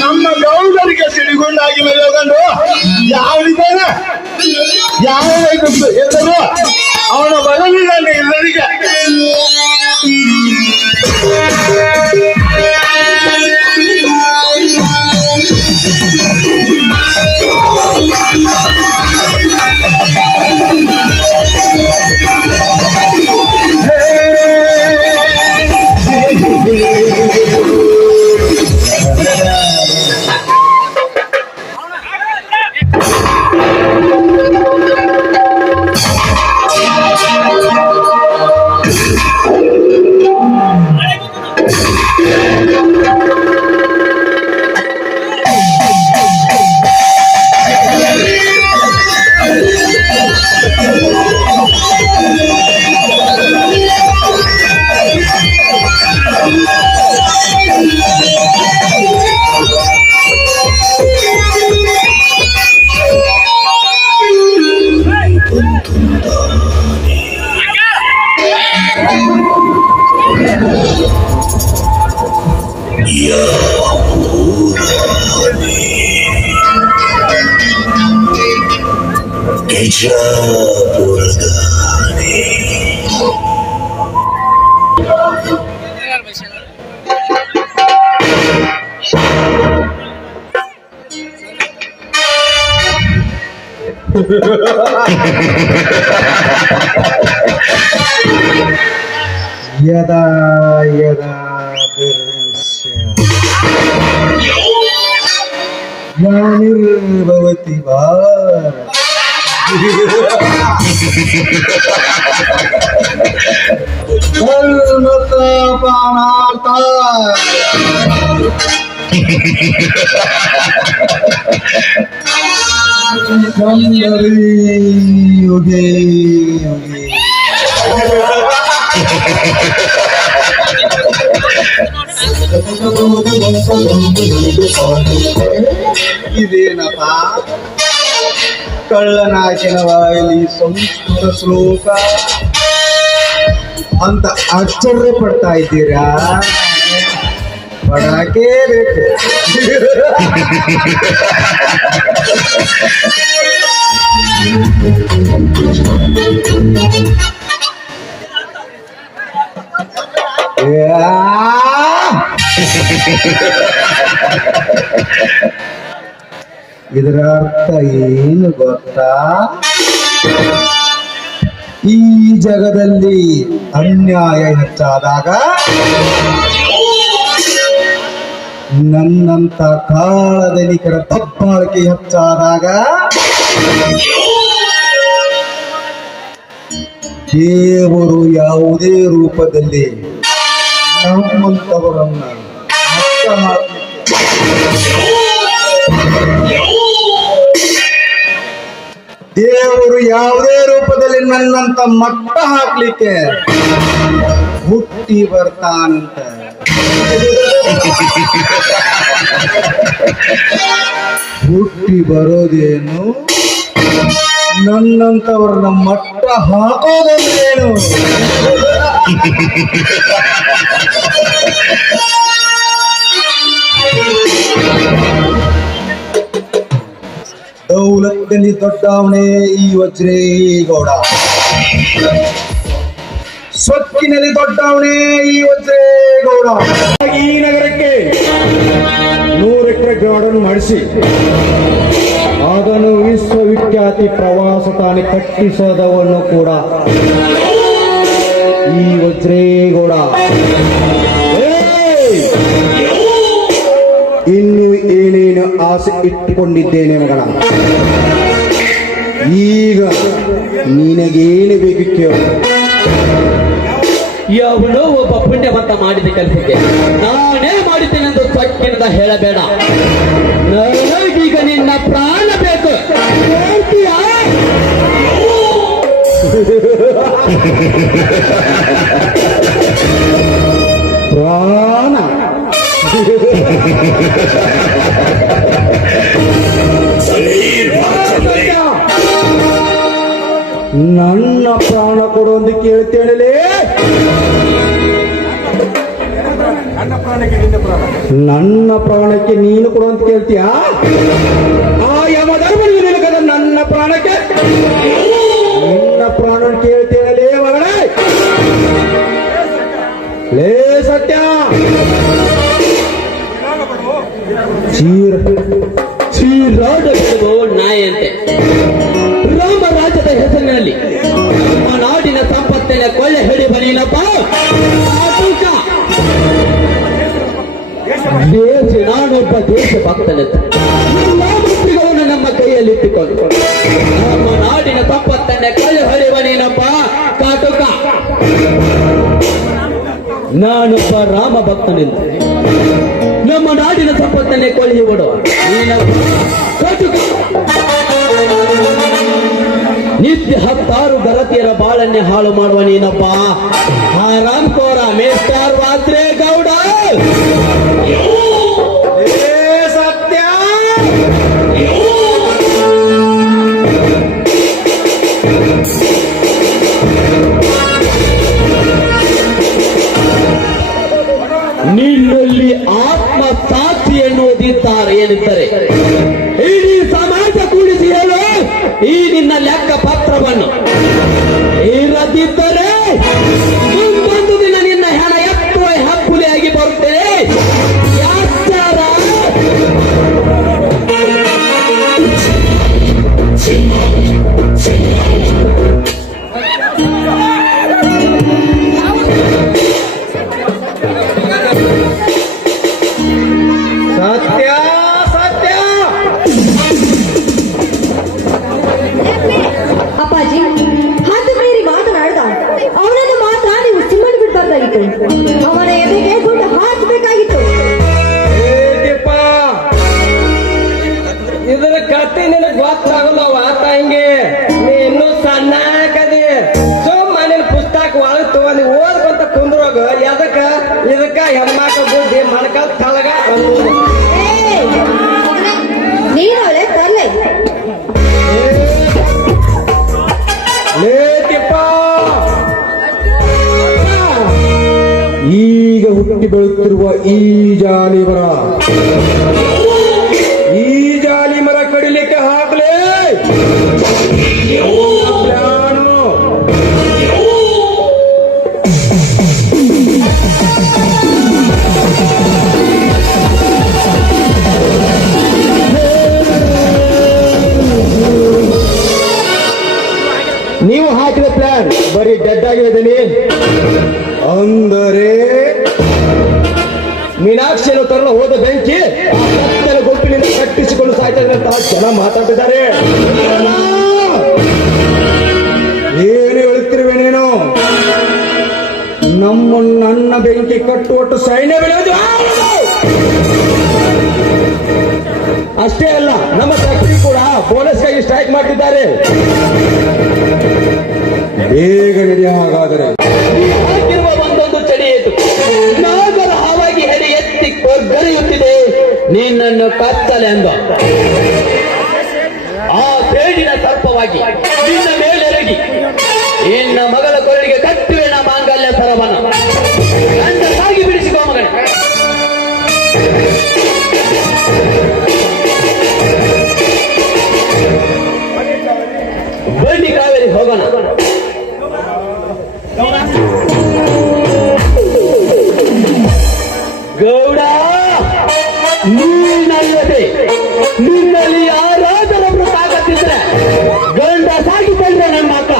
ನಮ್ಮ ಗೌಡರಿಗೆ ಸಿಡಿಗೊಂಡಾಗಿ ಮೇಲೆ ಹೋಗಂಡು ಯಾವಿದ್ದಾನೆ ಯಾವ ಎಲ್ಲರೂ ಅವನ ಬಲವಿದ್ದಾನೆ ಎಲ್ಲರಿಗೆ. ಯದಾ ಯದಾ ಗ್ಲಾನಿರ್ಭವತಿ ಭಾರತ ಯುಗೇ ಯುಗೇ ಇದೇನಪ್ಪ ಕಳ್ಳನಾಚಿನ ವಾಯಲ್ಲಿ ಸಂಸ್ಕೃತ ಶ್ಲೋಕ ಅಂತ ಆಶ್ಚರ್ಯ ಪಡ್ತಾ ಇದ್ದೀರಾ? ಪಡಾಕೆ ಬೇಕು. ಇದರ ಅರ್ಥ ಏನು ಗೊತ್ತಾ? ಈ ಜಗದಲ್ಲಿ ಅನ್ಯಾಯ ಹೆಚ್ಚಾದಾಗ ನನ್ನಂತ ಕಾಳದನಿಕರ ದಬ್ಬಾಳಿಕೆ ಹೆಚ್ಚಾದಾಗ ದೇವರು ಯಾವುದೇ ರೂಪದಲ್ಲಿ ನಮ್ಮಂತವರನ್ನ ದೇವರು ಯಾವುದೇ ರೂಪದಲ್ಲಿ ನನ್ನಂತ ಮಟ್ಟ ಹಾಕ್ಲಿಕ್ಕೆ ಹುಟ್ಟಿ ಬರ್ತಾನಂತ. ಹುಟ್ಟಿ ಬರೋದೇನು, ನನ್ನಂತವ್ರನ್ನ ಮಟ್ಟ ಹಾಕೋದಂದ್ರೇನು? ದೌಲತ್ನಲ್ಲಿ ದೊಡ್ಡವನೇ ಈ ವಜ್ರೇಗೌಡ, ಸೊಕ್ಕಿನಲ್ಲಿ ದೊಡ್ಡವನೇ ಈ ವಜ್ರೇಗೌಡ. ಈ ನಗರಕ್ಕೆ 100 ಎಕರೆ ಗಾರ್ಡನ್ ಮಾಡಿಸಿ ಅದನ್ನು ವಿಶ್ವವಿಖ್ಯಾತಿ ಪ್ರವಾಸ ತಾನೇ ಕಟ್ಟಿಸದವನ್ನು ಕೂಡ ಈ ವಜ್ರೇಗೌಡ. ಇನ್ನು ಏನೇನು ಆಸೆ ಇಟ್ಟುಕೊಂಡಿದ್ದೇನೆ ಮಗಳ, ಈಗ ನಿನಗೇನು ಬೇಕು ಕೇಳು. ಯಾವನೋ ಒಬ್ಬ ಪುಣ್ಯವಂತ ಮಾಡಿದ ಕೆಲಸಕ್ಕೆ ನಾನೇ ಮಾಡಿದ್ದೇನೆಂದು ಸೊಕ್ಕಿನಿಂದ ಹೇಳಬೇಡ. ನನಗೀಗ ನಿನ್ನ ಪ್ರಾಣ ಬೇಕು. ಪ್ರಾಣ ನನ್ನ ಪ್ರಾಣ ಕೊಡೊಂದು ಕೇಳ್ತೇಳಲೇ. ನನ್ನ ಪ್ರಾಣಕ್ಕೆ ನೀನು ಕೊಡುವಂತ ಕೇಳ್ತೀಯಾ? ಆ ಯಮಧರ್ಮನಿಗೆ ನಿನಗದ ನನ್ನ ಪ್ರಾಣಕ್ಕೆ ನಿನ್ನ ಪ್ರಾಣ ಕೇಳ್ತೇಳಲೇ ಮಗಳೇ. ಲೇ ಸತ್ಯ, ಚೀರಾಡಬೇಕು ನಾಯಂತೆ ರಾಮರಾಜ್ಯದ ಹೆಸರಿನಲ್ಲಿ ನಮ್ಮ ನಾಡಿನ ಸಂಪತ್ತಿನ ಕೊಳ್ಳೆ ಹಿಡಿಯುವ ನೀನಪ್ಪ ಆತಂಕ. ನಾನೊಬ್ಬ ದೇಶ ಭಕ್ತನಂತೆ ಎಲ್ಲ ಮಂತ್ರಿಗಳನ್ನು ನಮ್ಮ ಕೈಯಲ್ಲಿಟ್ಟುಕೊಂಡು ನಮ್ಮ ನಾಡಿನ ಸಂಪತ್ತನ್ನೇ ಕೊಳ್ಳೆ ಹೊಡೆಯುವ ನೀನಪ್ಪ ಕಾಟುಕ. ನಾನೊಬ್ಬ ರಾಮ ಭಕ್ತನಿಂದ ನಮ್ಮ ನಾಡಿನ ಸಂಪತ್ತನ್ನೇ ಕೊಳ್ಳಿಯುವುದು ನೀನಪ್ಪ ಕಾಟುಕ. ನಿತ್ಯ 10 ಗರತಿಯರ ಬಾಳನ್ನೇ ಹಾಳು ಮಾಡುವ ನೀನಪ್ಪ ಆರಾಮ್ ಕೋರ ಮೇಸ್ಟಾರ್ ವಾತ್ರೆ ಗೌಡ. ಸತ್ಯ, ನಿನ್ನಲ್ಲಿ ಆತ್ಮ ಸಾಕ್ಷಿ ಎನ್ನುವುದಿದ್ದಾರೆ ಏನಿದ್ದರೆ ಇಡೀ ಸಮಾಜ ಕೂಡಿಸಿ ಹೇಳು ಈ ನಿನ್ನ ಲೆಕ್ಕ ಪತ್ರವನ್ನು. ಇರದಿದ್ದರೆ ಮುಂದೊಂದು ದಿನ ನಿನ್ನ ಹೆಣ ಎತ್ತುವ ಹಕ್ಕುಲಿಯಾಗಿ ಬರುತ್ತೇನೆ. ಯಾಚಾರ ಸತ್ಯ, ಸತ್ಯ. ಅಪ್ಪಾಜಿ ಹಾಗೆ ಮೀರಿ ಮಾತನಾಡ್ದ ಅವನನ್ನು ಮಾತ್ರ ನೀವು ಸಿಮ್ಮಲ್ಲಿ ಬಿಡ್ಬಾರ್ದಾಗಿತ್ತು. ಅವನ ಎದೆಗೆ ಗುಂಡು ಹಾಕಬೇಕಾಗಿತ್ತು. ಏಪ್ಪ ಇದರ ಕತೆ ನಿನಗೆ ಗೊತ್ತಾಗಲ್ಲವ ತಂಗಿ. ನೀ ಇನ್ನೂ ಸಣ್ಣ ಕದಿ ಸುಮ್ಮ ನಿನ್ನ ಪುಸ್ತಕ ಒಳಗೆ ತಗೊಂಡು ಓದ್ಕೊಂತ ಕುಂದ್ರೋಗ ಇದಕ್ಕ ಹೆಣ್ಮಕ್ಳ ಬುದ್ಧಿ ಮಣಕಾಲ್ ತಳಗ ಅನ್ನೋದು. ನೀನು ಒಳ್ಳೆ ತರ್ಲೆ. ಲೇತಿಪ್ಪ, ಈಗ ಹುಟ್ಟಿ ಬೆಳೆಯುತ್ತಿರುವ ಈ ಜಾಲಿ ಮರ ಕಡಿಲಿಕ್ಕೆ ಹಾಕಲೇ ಪ್ರಾಣು. ನೀವು ಹಾಕಿದ ಪ್ಲಾನ್ ಬರೀ ಡೆಡ್ ಆಗಿದ್ದೀನಿ. ಅಂದರೆ ಮೀನಾಕ್ಷಿಯನ್ನು ತರಲು ಹೋದ ಬೆಂಕಿ ಆ ಕತ್ತಲ ಗುಂಪಿನಿಂದ ಕಟ್ಟಿಸಿಕೊಂಡು ಸಾಯ್ತದಂತಹ ಜನ ಮಾತಾಡ್ತಿದ್ದಾರೆ. ಏನು ಹೇಳುತ್ತಿರುವೆ ನೀನು? ನನ್ನ ಬೆಂಕಿ ಕಟ್ಟುವಟ್ಟು ಸೈನ್ಯ ಬೆಳೆಯೋದು. ಅಷ್ಟೇ ಅಲ್ಲ, ನಮ್ಮ ಫ್ಯಾಕ್ಟರಿ ಕೂಡ ಬೋನಸ್ಗಾಗಿ ಸ್ಟ್ರೈಕ್ ಮಾಡ್ತಿದ್ದಾರೆ. ಬೇಗ ನಡಿ ಹಾಗಾದರೆ. ನೀವು ಹಾಕಿರುವ ಒಂದೊಂದು ಚಡಿಯಿತು ನಾಗರ ಹಾವಾಗಿ ಹೆಡೆ ಎತ್ತಿ ಕೊಗ್ಗರೆಯುತ್ತಿದೆ ನಿನ್ನನ್ನು ಕತ್ತಲೆಂದು. ಆ ಬೇಡಿನ ಸರ್ಪವಾಗಿ ನಿನ್ನ ಮೇಲೆರಗಿ ನಿನ್ನ ಮಗಳ ಕೊರಳಿಗೆ ಕಟ್ಟುವೆ ನಾ ಮಾಂಗಲ್ಯ ಸರವನ ಗಂಡ ಸಾಗಿ ಬಿಡಿಸಿಕೋ ಮಗನ. ಬನ್ನಿ ಕಾವೇರಿ ಹೋಗೋಣ. ಗೌಡ, ನೀನಲ್ಲದೆ ನಿನ್ನಲ್ಲಿ ಯಾರಾದರೊಬ್ರು ತಾಕತ್ತಿದ್ರೆ ಗಂಡ ಸಾಗಿ ಬಂದ್ರೆ ನನ್ನ ಮಕ್ಕಳ.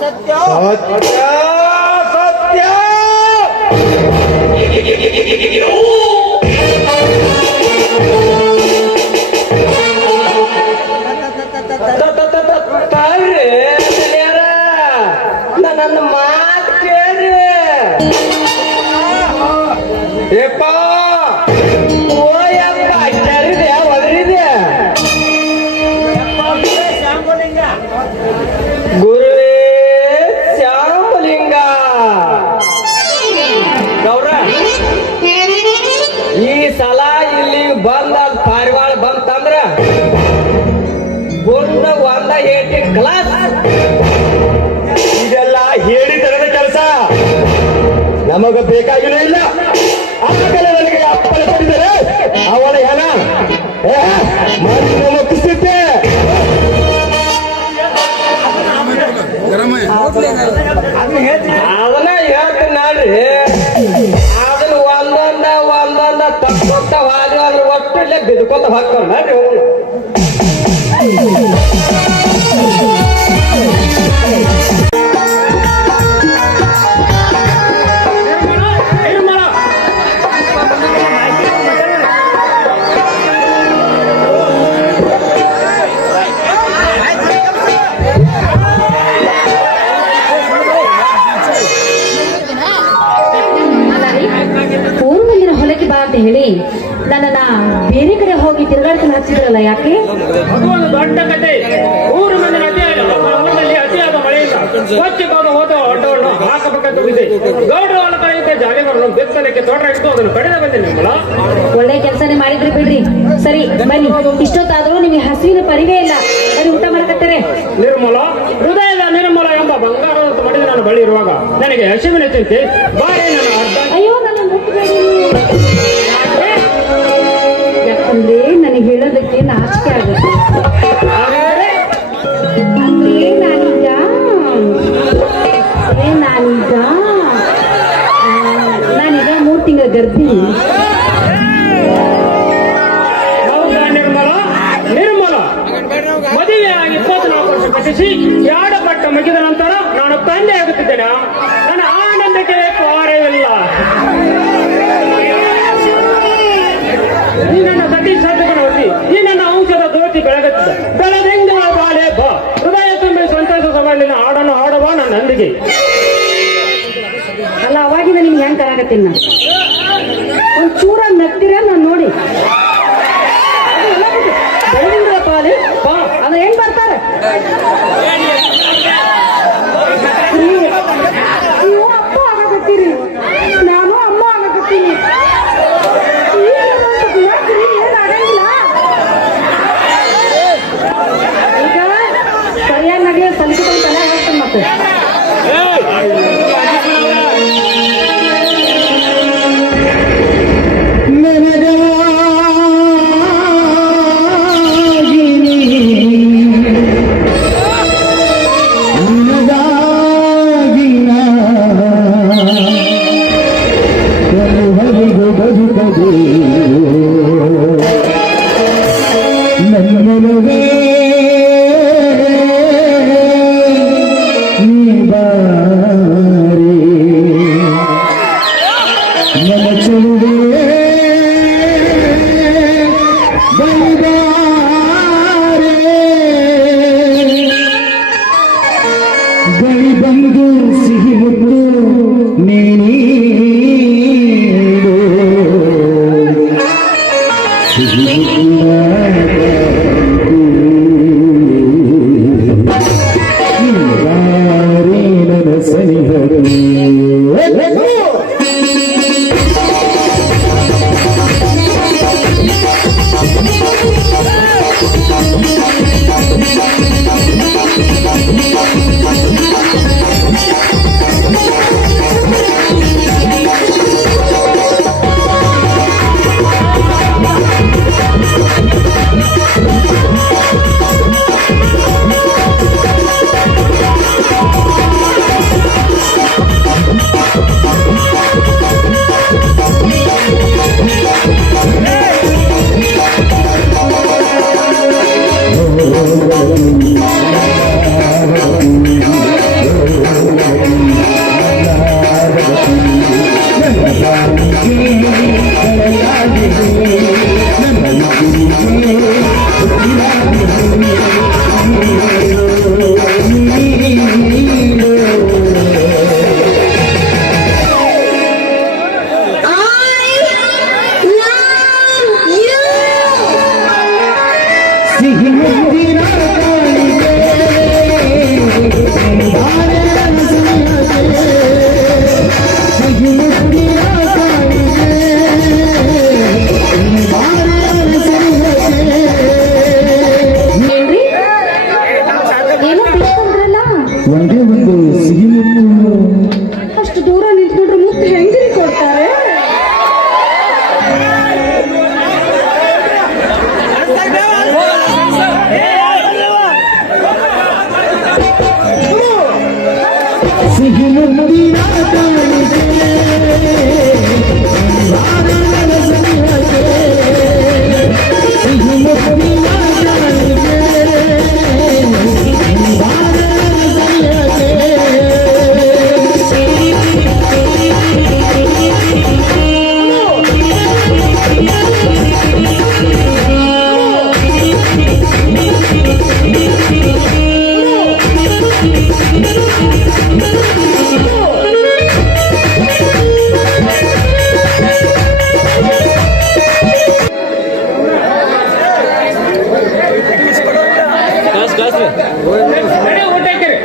ಸತ್ಯ ನನ್ನ ಮಾತು ಕೇಳ್ರಿ ಏಪ್ಪ ಓಯಪ್ಪ ಅಷ್ಟಾರಿದೆ ಒದರಿದೆ ಗುರುವೇ ಶ್ಯಾಮಲಿಂಗ ಗೌರ ಈ ಸಲ ಇಲ್ಲಿ ಬಂದ ಪಾರಿವಾಳ ಬಂತಂದ್ರ ಒಂದ ಏಟಿ ಕ್ಲಾಸ್ ಇದೆಲ್ಲ ಹೇಳಿ ತರದ ಕೆಲಸ ನಮಗ ಬೇಕಾಗಿಲ್ಲ ಇಲ್ಲ ಆಕಲೆ ನನಗೆ ಅಪ್ಪನ ಕೊಟ್ಟಿದ್ದಾರೆ ಅವಳ ಹೆಣ ಮುಟ್ಟಿಸಿದ್ದೆ ಅದನ್ನ ಹೇಳ್ತೀನಿ ನೋಡ್ರಿ ಅದನ್ನ ಒಂದೊಂದ ತಕ್ಕೊತ್ತ ಹೋದ್ರೆ ಅದ್ರ ಒಟ್ಟು ಇಲ್ಲೇ ಬಿದ್ಕೊತ ಹೋಗ್ತಾವ ನೋಡ್ರಿ ಅವನು ಪೂರ್ವಲ್ಲಿನ ಹೊಲಕ್ಕೆ ಬಾ ಅಂತ ಹೇಳಿ ನನ್ನನ್ನ ಬೇರೆ ಕಡೆ ಹೋಗಿ ತಿರುಗಾಡ್ಕೊಂಡು ಹಚ್ಚಿದ್ರಲ್ಲ ಯಾಕೆ? ಅದು ಒಂದು ದೊಡ್ಡ ಕತೆ. ಊರು ಮಂದಿನ ಹೊಲದಲ್ಲಿ ಅತಿಯಾದ ಮಳೆಯಿಂದ ಸ್ವಚ್ಛವಾದ ಹೊಟ್ಟವನ್ನು ಹಾಕಬೇಕಂತ ಇದೆ. ಗೌಡ್ರ ಹೊಲ ಕಳೆಯುತ್ತೆ ಜಾಲಿಗಳನ್ನು ಬೆತ್ತನಕ್ಕೆ ತೋಟ ಇಟ್ಟು ಅದನ್ನು ಕಡಿದ ಬಂದೆ ನಿಮ್ಮಳ. ಒಳ್ಳೆ ಕೆಲಸನೇ ಮಾಡಿದ್ರಿ ಬಿಡ್ರಿ. ಸರಿ ಬನ್ನಿ, ಇಷ್ಟೊತ್ತಾದ್ರೂ ನಿಮಗೆ ಹಸುವಿನ ಪರಿವೇ ಇಲ್ಲ. ಬರೀ ಊಟ ಮಾಡಕತ್ತಾರೆ. ನಿರ್ಮೂಲ ಹೃದಯದ ನಿರ್ಮೂಲ ಎಂಬ ಬಂಗಾರದ ಮಡಿದ ನಾನು ಬಳಿ ಇರುವಾಗ ನನಗೆ ಹಸಿವಿನ ಚಿಂತೆ ಬಾಳೆ ನನ್ನ ಅರ್ಧ. ಅಯ್ಯೋ ನನ್ನ ಮುಟ್ಟಬೇಡಿ. ಯಾಕಂದ್ರೆ ನನಗೆ ಹೇಳೋದಕ್ಕೆ ನಾಚಿಕೆ ಆಗುತ್ತೆ. ಅಂದ್ರೆ ನಾನೀಗ 3 ತಿಂಗಳ ಗರ್ಭಿಣಿ. ಹೌದಾ ನಿರ್ಮಲ ಮದುವೆಯಾಗಿ 24 ವರ್ಷ ಕಟ್ಟಿಸಿ ಯಾಡಪಟ್ಟ ಮುಗಿದ ನಂತರ ನಾನು ತಂದೆ ಆಗುತ್ತಿದ್ದೇನೆ. ನನ್ನ ಆನಂದಕ್ಕೆ ಪಾರವಿಲ್ಲ. ಈ ನನ್ನ ಸತಿ ಸಾಧಕನವತಿ, ಈ ನನ್ನ ಅಂಶದ ಜ್ಯೋತಿ ಬೆಳಗುತ್ತಿದ್ದ ಬೆಳದಿಂಗ ಬಾಳೆ ಬಾ. ಹೃದಯ ತುಂಬಿ ಸಂತೋಷ ಸಮಾಲಿನ ಹಾಡನ್ನು ಹಾಡುವ ನನ್ನೊಂದಿಗೆ. ಅಲ್ಲ, ಅವಾಗಿಂದ ನಿಮ್ಗೆ ಹೆಂಗ್ ಕರಾಗತ್ತೀನಿ ನಾನು. ಒಂದ್ ಚೂರ ನಗ್ತೀರ ನಾನು ನೋಡಿ. ಬೆಳದಿಂಗಳ ಪಾಲಿ ಬಾ, ಅದ ಹೆಂಗ್ ಬರ್ತಾರೆ? ನೀವು ಅಪ್ಪ ಆಗಕತ್ತೀರಿ, ನಾನು ಅಮ್ಮ ಆಗಕತ್ತೀನಿ. ಈಗ ಸರಿಯಾಗಿ ನಡಿಯೋ ಸಂಸ್ಕೃತ ತಲೆ ಹಾಕ್ತಾನೆ ಮತ್ತೆ. ಬಳಿ ಬಂದು ಸಿಹಿ ಮುತ್ತು ನೀನೀಡು ಸಿಹಿ ನನ್ನ ಸನಿಹರು ಅಷ್ಟು ದೂರ ನಿಂತ್ಕೊಂಡ್ರೆ ಮುತ್ತು ಹೆಂಗೆ ಕೊಡ್ತಾರೆ? ಸಿಹಿ ಮುತ್ತಿನ ನಡೆ ಊಟ ಹಾಕಿರಿ.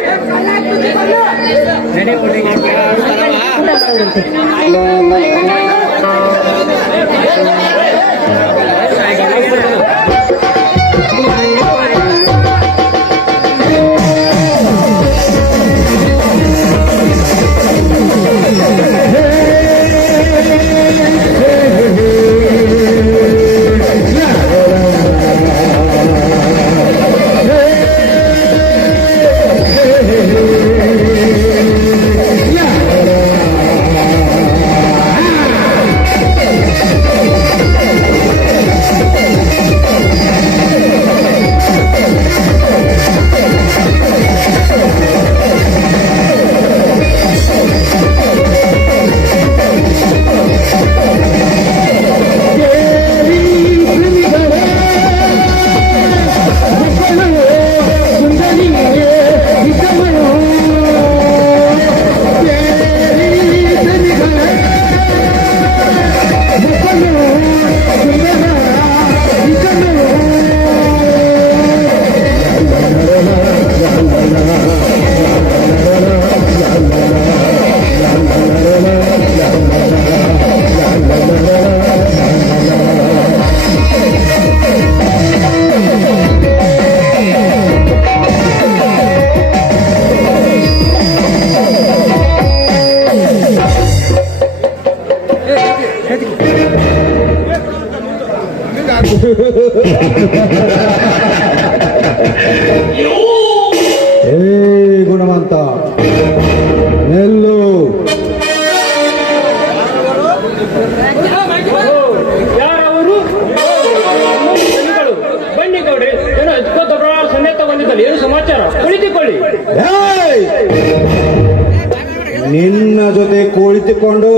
ಏ ಗುಣವಂತ ನೆಲ್ಲು. ಯಾರವರು? ಬನ್ನಿಗೌಡ್ರಿ, ಏನೋ ದೊಡ್ಡ ಸಮೇತ ಬಂದಿದ್ದಲ್ಲಿ ಏನು ಸಮಾಚಾರ? ಕುಳಿತುಕೊಳ್ಳಿ. ಏಯ್! ನಿನ್ನ ಜೊತೆ ಕುಳಿತುಕೊಂಡು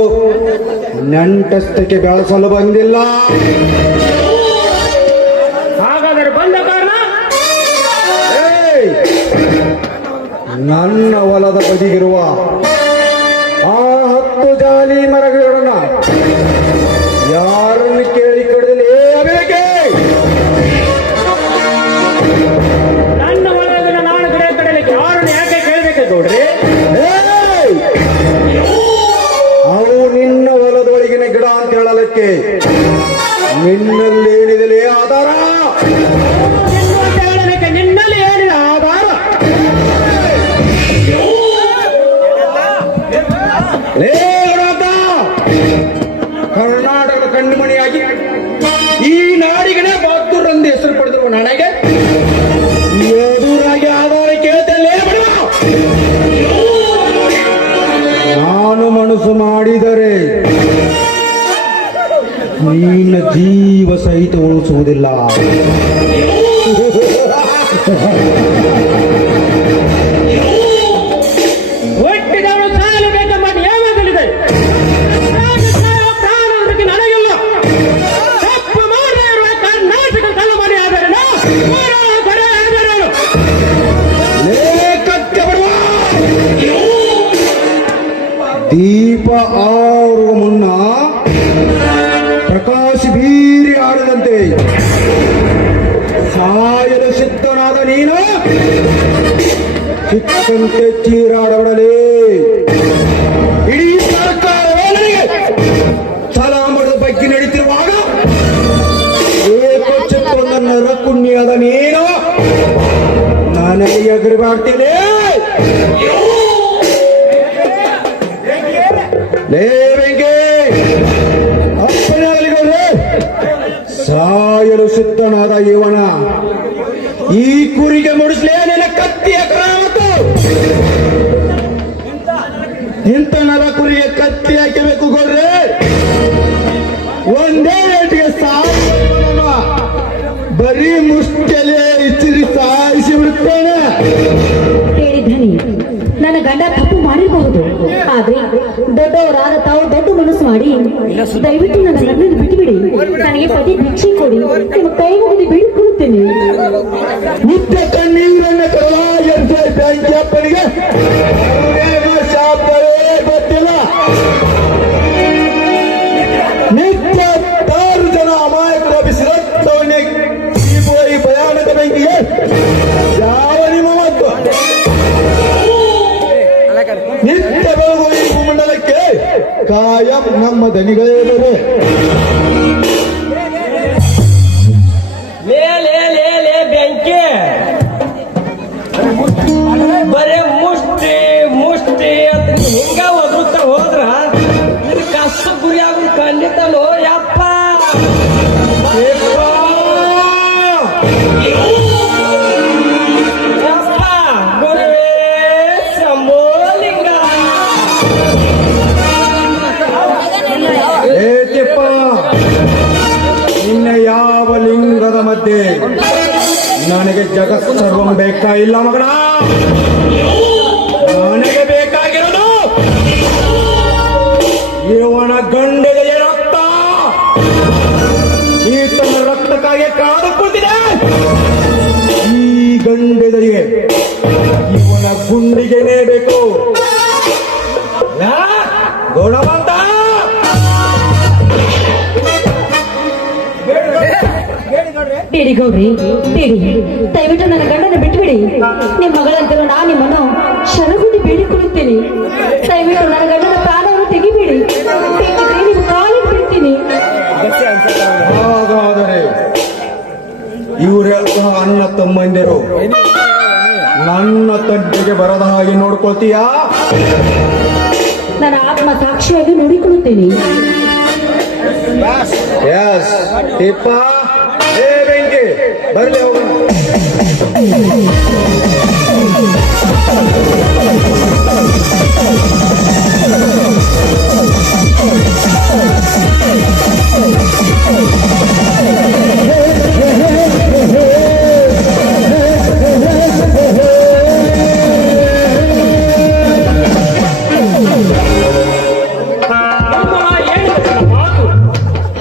ನೆಂಟಸ್ತಕ್ಕೆ ಬೆಳೆಸಲು ಬಂದಿಲ್ಲ. ಹಾಗಾದರೆ ಬಂದ ಕಾರಣ? ಏಯ್! ನನ್ನ ಹೊಲದ ಬದಿಗಿರುವ ಆ 10 ಜಾಲಿ ಮರಗಳನ್ನ ಯಾರನ್ನು ಕೇಳಿ ಕಡಿದಲೇಬೇಕೆ? ನನ್ನ ಹೊಲದ ನಾನು ಗಿಡ ಕಡಲಿಕ್ಕೆ ಯಾರನ್ನು ಯಾಕೆ ಕೇಳಬೇಕೆ ಗೌಡ್ರಿ? ಏಯ್! ಅವು ನಿನ್ನ ಹೊಲದೊಳಗಿನ ಗಿಡ ಅಂತ ಹೇಳಲಕ್ಕೆ ನಿನ್ನಲ್ಲೇನಿದೆಲೇ ಆಧಾರ? ಎನ್ನುವಂತ ಹೇಳಲಿಕ್ಕೆ ನಿನ್ನಲ್ಲಿ ಏನಿದೆ ಆಧಾರ? ಲೇ ಗುಣವಂತ, ಕರ್ನಾಟಕದ ಕಣ್ಣುಮಣಿಯಾಗಿ ಈ ನಾಡಿಗೆ ಬಹದ್ದೂರ್ ಎಂದು ಹೆಸರು ಪಡೆದಿರುವ ನನಗೆ ಎದುರಾಗಿ ಆಧಾರ ಕೇಳ್ತಲೇ ಬಿಡುವ. ನಾನು ಮನಸ್ಸು ಮಾಡಿದರೆ ನಿನ್ನ ಜೀವ ಸಹಿತ ಉಳಿಸುವುದಿಲ್ಲ. ಒಟ್ಟಿದವನು ಸಾಯಲೇಬೇಕೆಂಬ ನಿಯಮಗಳಿದೆ. ಪ್ರಾಣ ವೃತ್ತಿ ನನಗಿಲ್ಲ. ತಪ್ಪು ಮಾಡದೇ ಇರುವ ಕರ್ನಾಟಕ ತಲೆಮಾರಿ ಆದರೆ ದೀಪ ಆರುವ ಮುನ್ನ ಪ್ರಕಾಶ ಬೀರಿ ಆಡದಂತೆ ಸಾಯಲು ಸಿದ್ಧನಾದ ನೀನು ಚಿಕ್ಕಂತೆ ಚೀರಾಡಬಡಲೇ. ಇಡೀ ಸರ್ಕಾರವೇ ನನಗೆ ಸಲಾಮರದ ಬಗ್ಗೆ ನಡೀತಿರುವಾಗ ಏಕಚಿತ್ತೊಂದನ್ನು ರಕ್ಕುಣ್ಣಿಯಾದ ನೀನು ನನಗೆ ಎಗರಿ ಮಾಡ್ತೇನೆ. ಲೇ ಬೆಂಕಿ ಅಪ್ಪನೇ ಆಗಲಿ ಗೌಡ್ರೆ, ಸಾಯಲು ಸಿದ್ಧನಾದ ಇವನ ಈ ಕುರಿಗೆ ಮುಡಿಸ್ಲೇ ನಿನ್ನ ಕತ್ತಿಯ ಕ್ರಾಮತ್ತು. ಇಂಥ ನರ ಕುರಿಗೆ ಕತ್ತಿ ಹಾಕಬೇಕು ಗೌಡ್ರೆ, ಒಂದೇ ಏಟಿಗೆ ಸಾಯುವ ಬರೀ ಮುಷ್ಟಲೆ ಇಚ್ಚಿರಿ ಸಾಯಿಸಿ ಬಿಡುತ್ತೇನೆ. ಹೇಳಿದ್ದಾನೆ, ನನ್ನ ಗಂಡ ತಪ್ಪು ಮಾಡಿರಬಹುದು, ಆದ್ರೆ ದೊಡ್ಡವರಾದ ತಾವು ದೊಡ್ಡ ಮನಸ್ಸು ಮಾಡಿ ದಯವಿಟ್ಟು ನನ್ನ ಗಂಡನ ಬಿಟ್ಟುಬಿಡಿ, ನನಗೆ ಪತಿ ಭಿಕ್ಷೆ ಕೊಡಿ, ನಿಮ್ಮ ಕೈ ಮುಗಿದು ಬೇಡಿಕೊಳ್ಳುತ್ತೇನೆ. ನಿತ್ಯ ಕಣ್ಣೀರನ್ನ ಕಲಾಯರ್ಸೆ ಬ್ಯಾಂಕ್ಯಪ್ಪನಿಗೆ ಶಾಪವೇ ಗೊತ್ತಿಲ್ಲ. ನಿತ್ಯ 6 ಜನ ಅಮಾಯಕರ ಬಿಸಿ ರಕ್ತವನ್ನೇ ಈ ಭಯಾನಕ ಬೆಂಕಿಗೆ ಯಾವ ನಿಮ್ಮ ಮತ್ತು ನಿತ್ಯ ಬೆಳಗುವ ಈ ಭೂಮಂಡಲಕ್ಕೆ ಕಾಯಂ ನಮ್ಮ ದನಿಗಳೇ ಬೇರೆ. ಲೇ ಲೇ ಲೇ ಲೇ ಬೆಂಕಿ, ಬರೇ ಮುಷ್ಟಿ ಮುಷ್ಟಿ ಅಂತ ಹಿಂಗ ಒದರುತ್ತಾ ಹೋದ್ರ ಇದು ಕಷ್ಟ ಗುರಿ ಆಗೋದು ಖಂಡಿತಲೋ ಯಪ್ಪ. ಯಪ್ಪ ಗುರುವೇ ಶಂಭೋಲಿಂಗ. ಏತ್ಯಪ್ಪ, ನಿನ್ನ ಯಾವ ಲಿಂಗದ ಮಧ್ಯೆ ನನಗೆ ಜಗತ್ ಸರ್ವಂ ಬೇಕಾಗಿಲ್ಲ ಮಗನ. ನನಗೆ ಬೇಕಾಗಿರೋದು ಇವನ ಗಂಡೆಗೆ ರಕ್ತ. ಈತನ ರಕ್ತಕ್ಕಾಗಿ ಕಾದು ಕೂತಿದೆ ಈ ಗಂಡೆದರಿಗೆ. ಇವನ ಗುಂಡಿಗೆನೇ ಬೇಕು. ಗೌಡವಂತ ಬೇಡಿ ಗೌಡ್ರಿ, ಬೇಡಿ, ದಯವಿಟ್ಟು ನನ್ನ ಗಂಡನ ಬಿಟ್ಟುಬಿಡಿ. ನಿಮ್ಮ ಮಗಳಂತಲೂ ನಾನು ನಿಮ್ಮನ್ನು ಶರಗುಂಡಿ ಬೇಡಿಕೊಳ್ಳುತ್ತೇನೆ. ದಯವಿಟ್ಟು ನನ್ನ ಗಂಡನ ಪ್ರಾಣವನ್ನು ತೆಗಿಬೇಡಿ, ಬೇಕಿದ್ರೆ ನಿಮ್ಮ ಕಾಲಿಗೆ ಬಿಡ್ತೀನಿ. ಹಾಗಾದರೆ ಇವರೆಲ್ಲ ಅಣ್ಣ ತಮ್ಮಂದಿರು ನನ್ನ ತಂಟೆಗೆ ಬರದ ಹಾಗೆ ನೋಡ್ಕೊಳ್ತೀಯಾ? ನನ್ನ ಆತ್ಮ ಸಾಕ್ಷಿಯಾಗಿ ನೋಡಿಕೊಳ್ಳುತ್ತೇನೆ. ಎಸ್ ತಿಪ್ಪ, ಏ ಬೆಂಕಿ ಬರ್ಲಿ ಹೋಗೋಣ.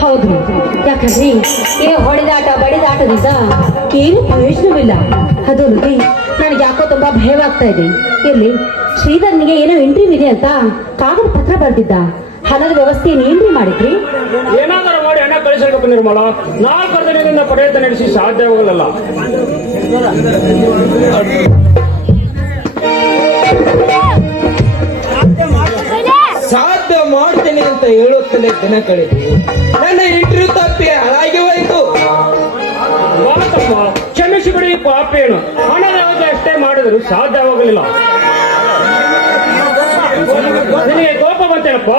ಹೌದು, ಯಾಕಂದ್ರೆ ಈ ಹೊಡೆದಾಟ ಬಡಿದಾಟದಿಂದ ಏನು ಪ್ರಯೋಜನವಿಲ್ಲ. ಅದು ನೋಡಿ ನನಗೆ ಯಾಕೋ ತುಂಬಾ ಭಯವಾಗ್ತಾ ಇದೆ. ಇಲ್ಲಿ ಶ್ರೀಧರ್ನಿಗೆ ಏನೋ ಇಂಟರ್ವ್ಯೂ ಇದೆ ಅಂತ ಕಾಗದ ಪತ್ರ ಬರ್ತಿದ್ದ. ಹಣದ ವ್ಯವಸ್ಥೆಯನ್ನು ಏನ್ರಿ ಮಾಡಿದ್ರಿ? ಏನಾದರೂ ಮಾಡಿ ಹಣ ಕಳಿಸಬೇಕು ನಿರ್ಮಲ. 4 ದಿನದಿಂದ ಪ್ರಯತ್ನ ನಡೆಸಿ ಸಾಧ್ಯವಾಗಲಿಲ್ಲ. ಸಾಧ್ಯ ಮಾಡ್ತೇನೆ ಅಂತ ಹೇಳುತ್ತಲೇ ದಿನ ಕಳೆದು ನನ್ನ ಇಂಟರ್ವ್ಯೂ ತಪ್ಪಿ ಹಾಳಾಗಿ ಹೋಯಿತು. ವಾತಮ್ಮ, ಕ್ಷಮಿಸಿ ಬಿಡಿ ಪಾಪೇನು. ಹಣದ ವ್ಯವಸ್ಥೆ ಅಷ್ಟೇ ಮಾಡಿದ್ರು ಸಾಧ್ಯವಾಗಲಿಲ್ಲ. ನಿನಗೆ ಕೋಪ ಬಂತೇನಪ್ಪ?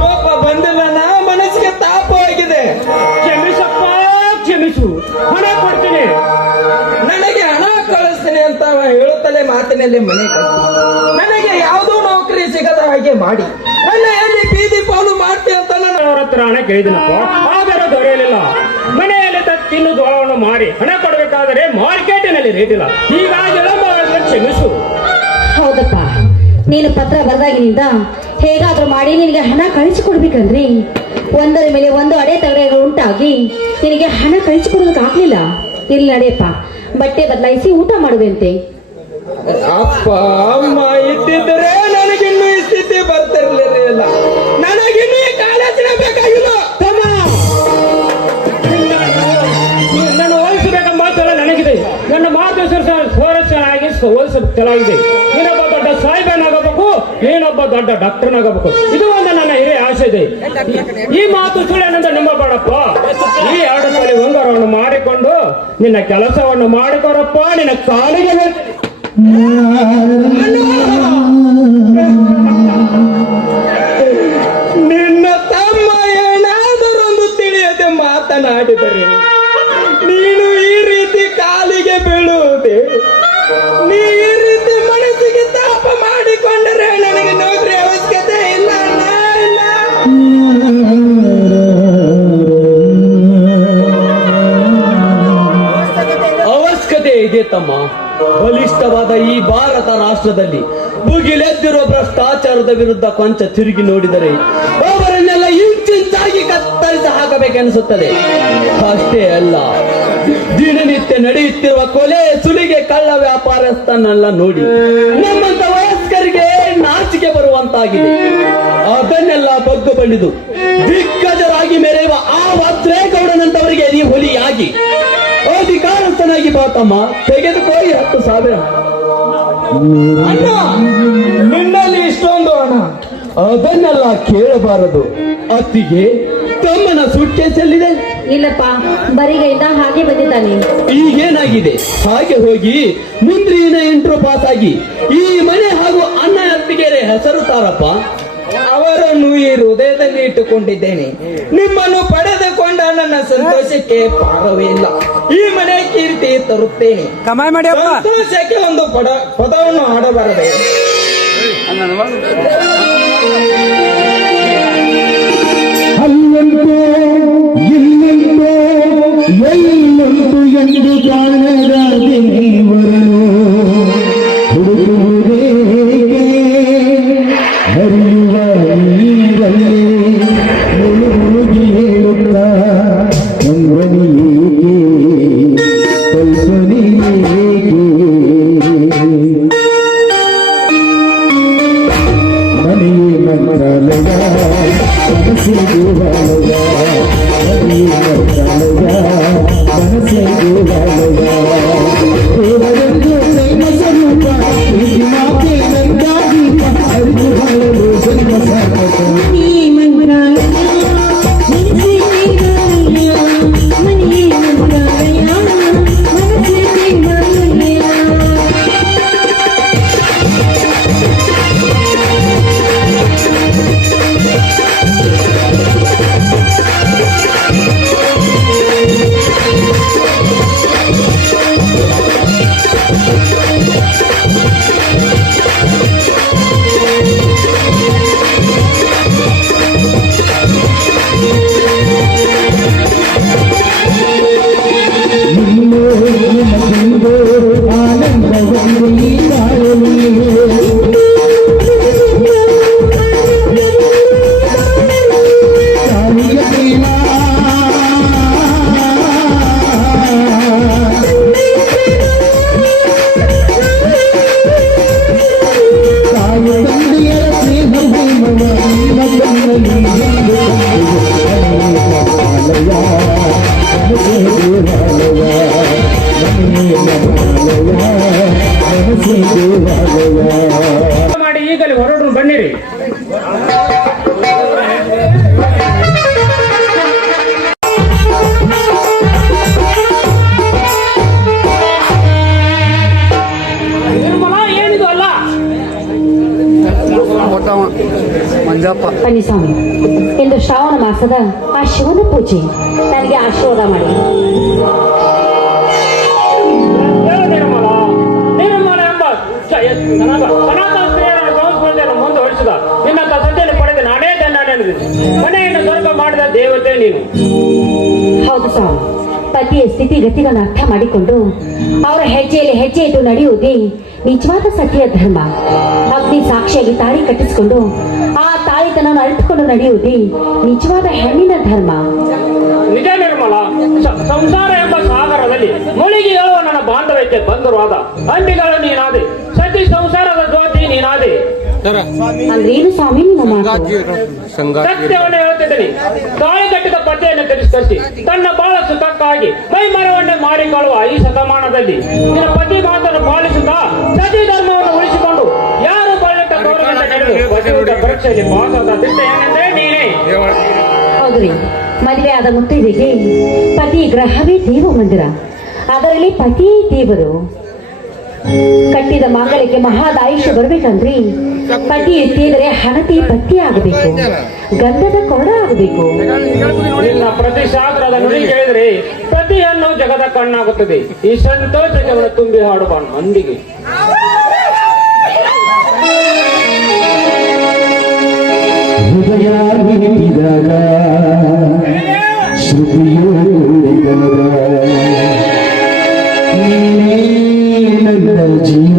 ಕೋಪ ಬಂದಿಲ್ಲ, ನಾ ಮನಸ್ಸಿಗೆ ತಾಪವಾಗಿದೆ. ಕ್ಷಮಿಸಪ್ಪ, ಕ್ಷಮಿಸು, ಹಣ ಕೊಡ್ತೀನಿ. ನನಗೆ ಹಣ ಕಳಿಸ್ತೇನೆ ಅಂತ ಅವ ಹೇಳುತ್ತಲೇ ಮಾತಿನಲ್ಲಿ ಮನೆ ಕಟ್ಟಿ ನನಗೆ ಯಾವುದೋ ನೌಕರಿ ಸಿಗದ ಹಾಗೆ ಮಾಡಿ ನನ್ನ ಎಲ್ಲಿ ಬೀದಿ ಪಾಲು ಮಾಡ್ತಿ ಅಂತ ಅವ್ರ ಹತ್ರ ಹಣ ಕೇಳಿದನಪ್ಪ, ಆದರೆ ದೊರೆಯಲಿಲ್ಲ. ಮನೆಯಲ್ಲಿ ತಿನ್ನು ಜೋಳವನ್ನು ಮಾರಿ ಹಣ ಕೊಡಬೇಕಾದರೆ ಮಾರ್ಕೆಟಿನಲ್ಲಿ ರೇಟ್ ಇಲ್ಲ. ಹೀಗಾಗಿ ಕ್ಷಮಿಸು. ಹೌದಪ್ಪ, ನೀನು ಪತ್ರ ಬರ್ದಾಗಿನಿಂದ ಹೇಗಾದ್ರೂ ಮಾಡಿ ನಿನಗೆ ಹಣ ಕಳಿಸಿಕೊಡ್ಬೇಕಂದ್ರಿ. ಒಂದರ ಮೇಲೆ ಒಂದು ಅಡೆತಡೆಗಳು ಉಂಟಾಗಿ ನಿನಗೆ ಹಣ ಕಳಿಸಿಕೊಡೋದಕ್ಕಾಗ್ಲಿಲ್ಲ. ಇಲ್ಲಿ ನಡೆಯಪ್ಪ, ಬಟ್ಟೆ ಬದಲಾಯಿಸಿ ಊಟ ಮಾಡುವಂತೆ. ಅಪ್ಪ ಅಮ್ಮ ಇದ್ದಿದ್ರೆ ನನಗಿನ್ನೂ ಈ ಸ್ಥಿತಿ ಬರ್ತಿರ್ಲಿಲ್ಲ. ನನಗಿನ್ನೂ ಈ ಕಾಲೇಜಿನ ಬೇಕಾಗಿಲ್ಲ. ನನ್ನ ಹೋಲಿಸಬೇಕೆಂಬ ಮಾತೆಲ್ಲ ನನಗಿದೆ. ನನ್ನ ಮಾತು ಸೋರಸ್ಯನಾಗಿ ಹೋಲಿಸಲಾಗಿದೆ. ನೀನೊಬ್ಬ ದೊಡ್ಡ ಸಾಹಿಬನಾಗಬೇಕು, ನೀನೊಬ್ಬ ದೊಡ್ಡ ಡಾಕ್ಟರ್ನಾಗಬೇಕು. ಇದು ಒಂದು ನನ್ನ ಹಿರಿಯ ಆಸೆ ಇದೆ. ಈ ಮಾತು ಸುಳ್ಳೇನೆಂದು ನಂಬಬೇಡಪ್ಪ. ಈ 2 ತೊಲೆ ಉಂಗುರವನ್ನು ಮಾಡಿಕೊಂಡು ನಿನ್ನ ಕೆಲಸವನ್ನು ಮಾಡಿಕೊರಪ್ಪ. ನಿನ್ನ ಕಾಲಿಗೆ ಶ್ರೀಮಂತವಾದ ಈ ಭಾರತ ರಾಷ್ಟ್ರದಲ್ಲಿ ಭುಗಿಲೆದ್ದಿರುವ ಭ್ರಷ್ಟಾಚಾರದ ವಿರುದ್ಧ ಕೊಂಚ ತಿರುಗಿ ನೋಡಿದರೆ ಅವರನ್ನೆಲ್ಲ ಇಂಚಿಂಚಾಗಿ ಕತ್ತರಿಸಿ ಹಾಕಬೇಕೆನಿಸುತ್ತದೆ. ಅಷ್ಟೇ ಅಲ್ಲ, ದಿನನಿತ್ಯ ನಡೆಯುತ್ತಿರುವ ಕೊಲೆ ಸುಲಿಗೆ ಕಳ್ಳ ವ್ಯಾಪಾರಸ್ಥನ್ನೆಲ್ಲ ನೋಡಿ ನಮ್ಮಂತ ವಯಸ್ಕರಿಗೆ ನಾಚಿಕೆ ಬರುವಂತಾಗಿದೆ. ಅದನ್ನೆಲ್ಲ ಬಗ್ಗು ಬಳಿದು ದಿಗ್ಗಜರಾಗಿ ಮೆರೆಯುವ ಆ ವಜ್ರೇಗೌಡನಂತವರಿಗೆ ನೀವು ಹುಲಿಯಾಗಿ ಅಧಿಕಾರಸ್ಥನಾಗಿ ಬಾತಮ್ಮ, ತೆಗೆದುಕೋ 10,000. ಅಣ್ಣ, ನಿನ್ನಲ್ಲಿ ಇಷ್ಟೊಂದು ಹಣ? ಅದನ್ನೆಲ್ಲ ಕೇಳಬಾರದು. ಅತ್ತಿಗೆ ತಮ್ಮನ ಸುಟ್ಕೇಸಲ್ಲಿದೆ? ಇಲ್ಲಪ್ಪ, ಬರಿಗೈಯಿಂದ ಹಾಗೆ ಬಂದಿದ್ದಾನೆ. ಈಗೇನಾಗಿದೆ? ಹಾಗೆ ಹೋಗಿ ಮುಂದ್ರಿನ ಇಂಟ್ರೋ ಪಾಸ್ ಆಗಿ ಈ ಮನೆ ಹಾಗೂ ಅಣ್ಣ ಅತ್ತಿಗೆರೆ ಹೆಸರು ತಾರಪ್ಪ. ಅವರನ್ನು ಈ ಹೃದಯದಲ್ಲಿ ಇಟ್ಟುಕೊಂಡಿದ್ದೇನೆ. ನಿಮ್ಮನ್ನು ಪಡೆದುಕೊಂಡ ನನ್ನ ಸಂತೋಷಕ್ಕೆ ಪಾರವೇ ಇಲ್ಲ. ಈ ಮನೆ ಕೀರ್ತಿ ತರುತ್ತೇನೆ. ಸಂತೋಷಕ್ಕೆ ಒಂದು ಪದವನ್ನು ಹಾಡಬಾರದೆ. ಅಲ್ಲಂತೋ ಇಲ್ಲಂತೋ ಎಲ್ಲಂತೂ ಎಂದು ಕಾಣದ ದೇವರು ಹುಡುಕುವುದೇ ಹರಿಯುವ ನೀರಲ್ಲೇ ಮುಳುಗಿ ಹೇಳುತ್ತ ಕಂಬನಿಯೇಕೆ ಕಲ್ಪನೆಯೇಕೆ ಮನೆಯೇ ಮಂತ್ರಾಲಯ ಮನಸ್ಸೇ ದೇವಾಲಯ ಮನೆಯೇ ಮಂತ್ರಾಲಯ ಮನಸ್ಸೇ ದೇವಾಲಯ ದೇವರನ್ನು ಪ್ರೇಮ ಸ್ವರೂಪ ಈ ಮಾತೆ ನಂದಾದೀಪ ಅರಿತು ಬಾಳಲು ಜನ್ಮ ಸಾರ್ಥಕ. ಮಾಡಿ ಈಗಲೇ ಹೊರಡು ಬನ್ನಿರಿ. ನಿರ್ಮಲ, ಏನಿದು ಅಲ್ಲ? ಬನ್ನಿಸ್ವಾಮಿ, ಇಂದು ಶ್ರಾವಣ ಮಾಸದ ಆ ಶಿವನ ಪೂಜೆ, ನನಗೆ ಆಶೀರ್ವಾದ ಮಾಡಿ. ನಿರ್ಮಲ ನಿರ್ಮಲ ಎಂಬ ಸನಾತನ ಸ್ತ್ರೀಯರನ್ನು ಸಂಸ್ಕೃತಿಯನ್ನು ಮುಂದುವರಿಸಿದ ನಿನ್ನ ಸತ್ಯವನ್ನು ಪಡೆದು ನಾನೇ ದಂಡನೆಂದಿದೆ. ಮನೆಯನ್ನು ಸ್ವರ್ಗ ಮಾಡಿದ ದೇವತೆ ನೀನು. ಹೌದು ಸ್ವಾಮಿ, ಪತಿಯ ಸ್ಥಿತಿಗತಿಗಳನ್ನು ಅರ್ಥ ಮಾಡಿಕೊಂಡು ಅವರ ಹೆಜ್ಜೆಯಲ್ಲಿ ಹೆಜ್ಜೆ ಇಟ್ಟು ನಡೆಯುವುದೇ ನಿಜವಾದ ಸತ್ಯ ಧರ್ಮ. ಅಗ್ನಿ ಸಾಕ್ಷಿಯಾಗಿ ತಾಳಿ ಕಟ್ಟಿಸಿಕೊಂಡು ಆ ತಾಳಿತನ ಅರಿತುಕೊಂಡು ನಡೆಯುವುದೇ ನಿಜವಾದ ಹೆಣ್ಣಿನ ಧರ್ಮ. ನಿಜ ನಿರ್ಮಲ, ಸಂಸಾರ ಎಂಬ ಸಾಗರದಲ್ಲಿ ಮುಳುಗಿ ಹೇಳುವ ನನ್ನ ಬಾಂಧವ್ಯಕ್ಕೆ ಬಂಧುವಾದ ಅಂಬಿಗಳು ನೀನಾದೆ, ಸತಿ ಸಂಸಾರದ ಜ್ಯೋತಿ ನೀನಾದೆ. ಅಂದ್ರೇನು ಸ್ವಾಮಿ ನಿಮ್ಮ ಮಾತು? ಸತ್ಯವನ್ನು ಹೇಳುತ್ತಿದ್ದೀನಿ. ತಾಳಿ ಕಟ್ಟಿದ ಪತಿಯನ್ನು ತಿರಸ್ಕರಿಸಿ ತನ್ನ ಬಾಳ ಸುಖಕ್ಕಾಗಿ ಮೈ ಮರವನ್ನೇ ಮಾಡಿಕೊಳ್ಳುವ ಈ ಶತಮಾನದಲ್ಲಿ ನಿನ್ನ ಪತಿ ಮಾತನ್ನು ಪಾಲಿಸುತ್ತಾ ಸತಿ ಧರ್ಮವನ್ನು ಉಳಿಸಿಕೊಂಡು ಯಾರು ಬಳ್ಳಿಟ್ಟ ಗೌರವದಿಂದ ನಡೆದು ಪತಿಯುತ ಪರೀಕ್ಷೆಯಲ್ಲಿ ಪಾಸಾದ ದಿಟ್ಟ ಏನೆಂದರೆ ನೀನೇ. ಹೌದ್ರಿ, ಮದುವೆ ಆದ ಮುತ್ತೈದೆಗೆ ಪತಿ ಗ್ರಹವೇ ದೇವ ಮಂದಿರ, ಅದರಲ್ಲಿ ಪತಿಯೇ ದೇವರು. ಕಟ್ಟಿದ ಮಾಂಗಲ್ಯಕ್ಕೆ ಮಹಾದಾಯುಷ್ಯ ಬರ್ಬೇಕಂದ್ರಿ ಪತಿ ಎತ್ತಿದರೆ ಹಣತಿ ಪತ್ತಿ ಆಗಬೇಕು, ಗಂಧದ ಕೊರಡ ಆಗಬೇಕು. ನಿನ್ನ ಪ್ರತಿ ಶಾಸ್ತ್ರದ ನುಡಿ ಕೇಳಿದರೆ ಪ್ರತಿಯನ್ನು ಜಗದ ಕಣ್ಣಾಗುತ್ತದೆ. ಈ ಸಂತೋಷಕ್ಕೆ ಅವನು ತುಂಬಿ ಹಾಡುವ ಮಂದಿಗೆ ಹೃದಯ ಮಿಡಿದಾಗ ಶ್ರುತಿಯೋ ನನ್ನ ಜೀವ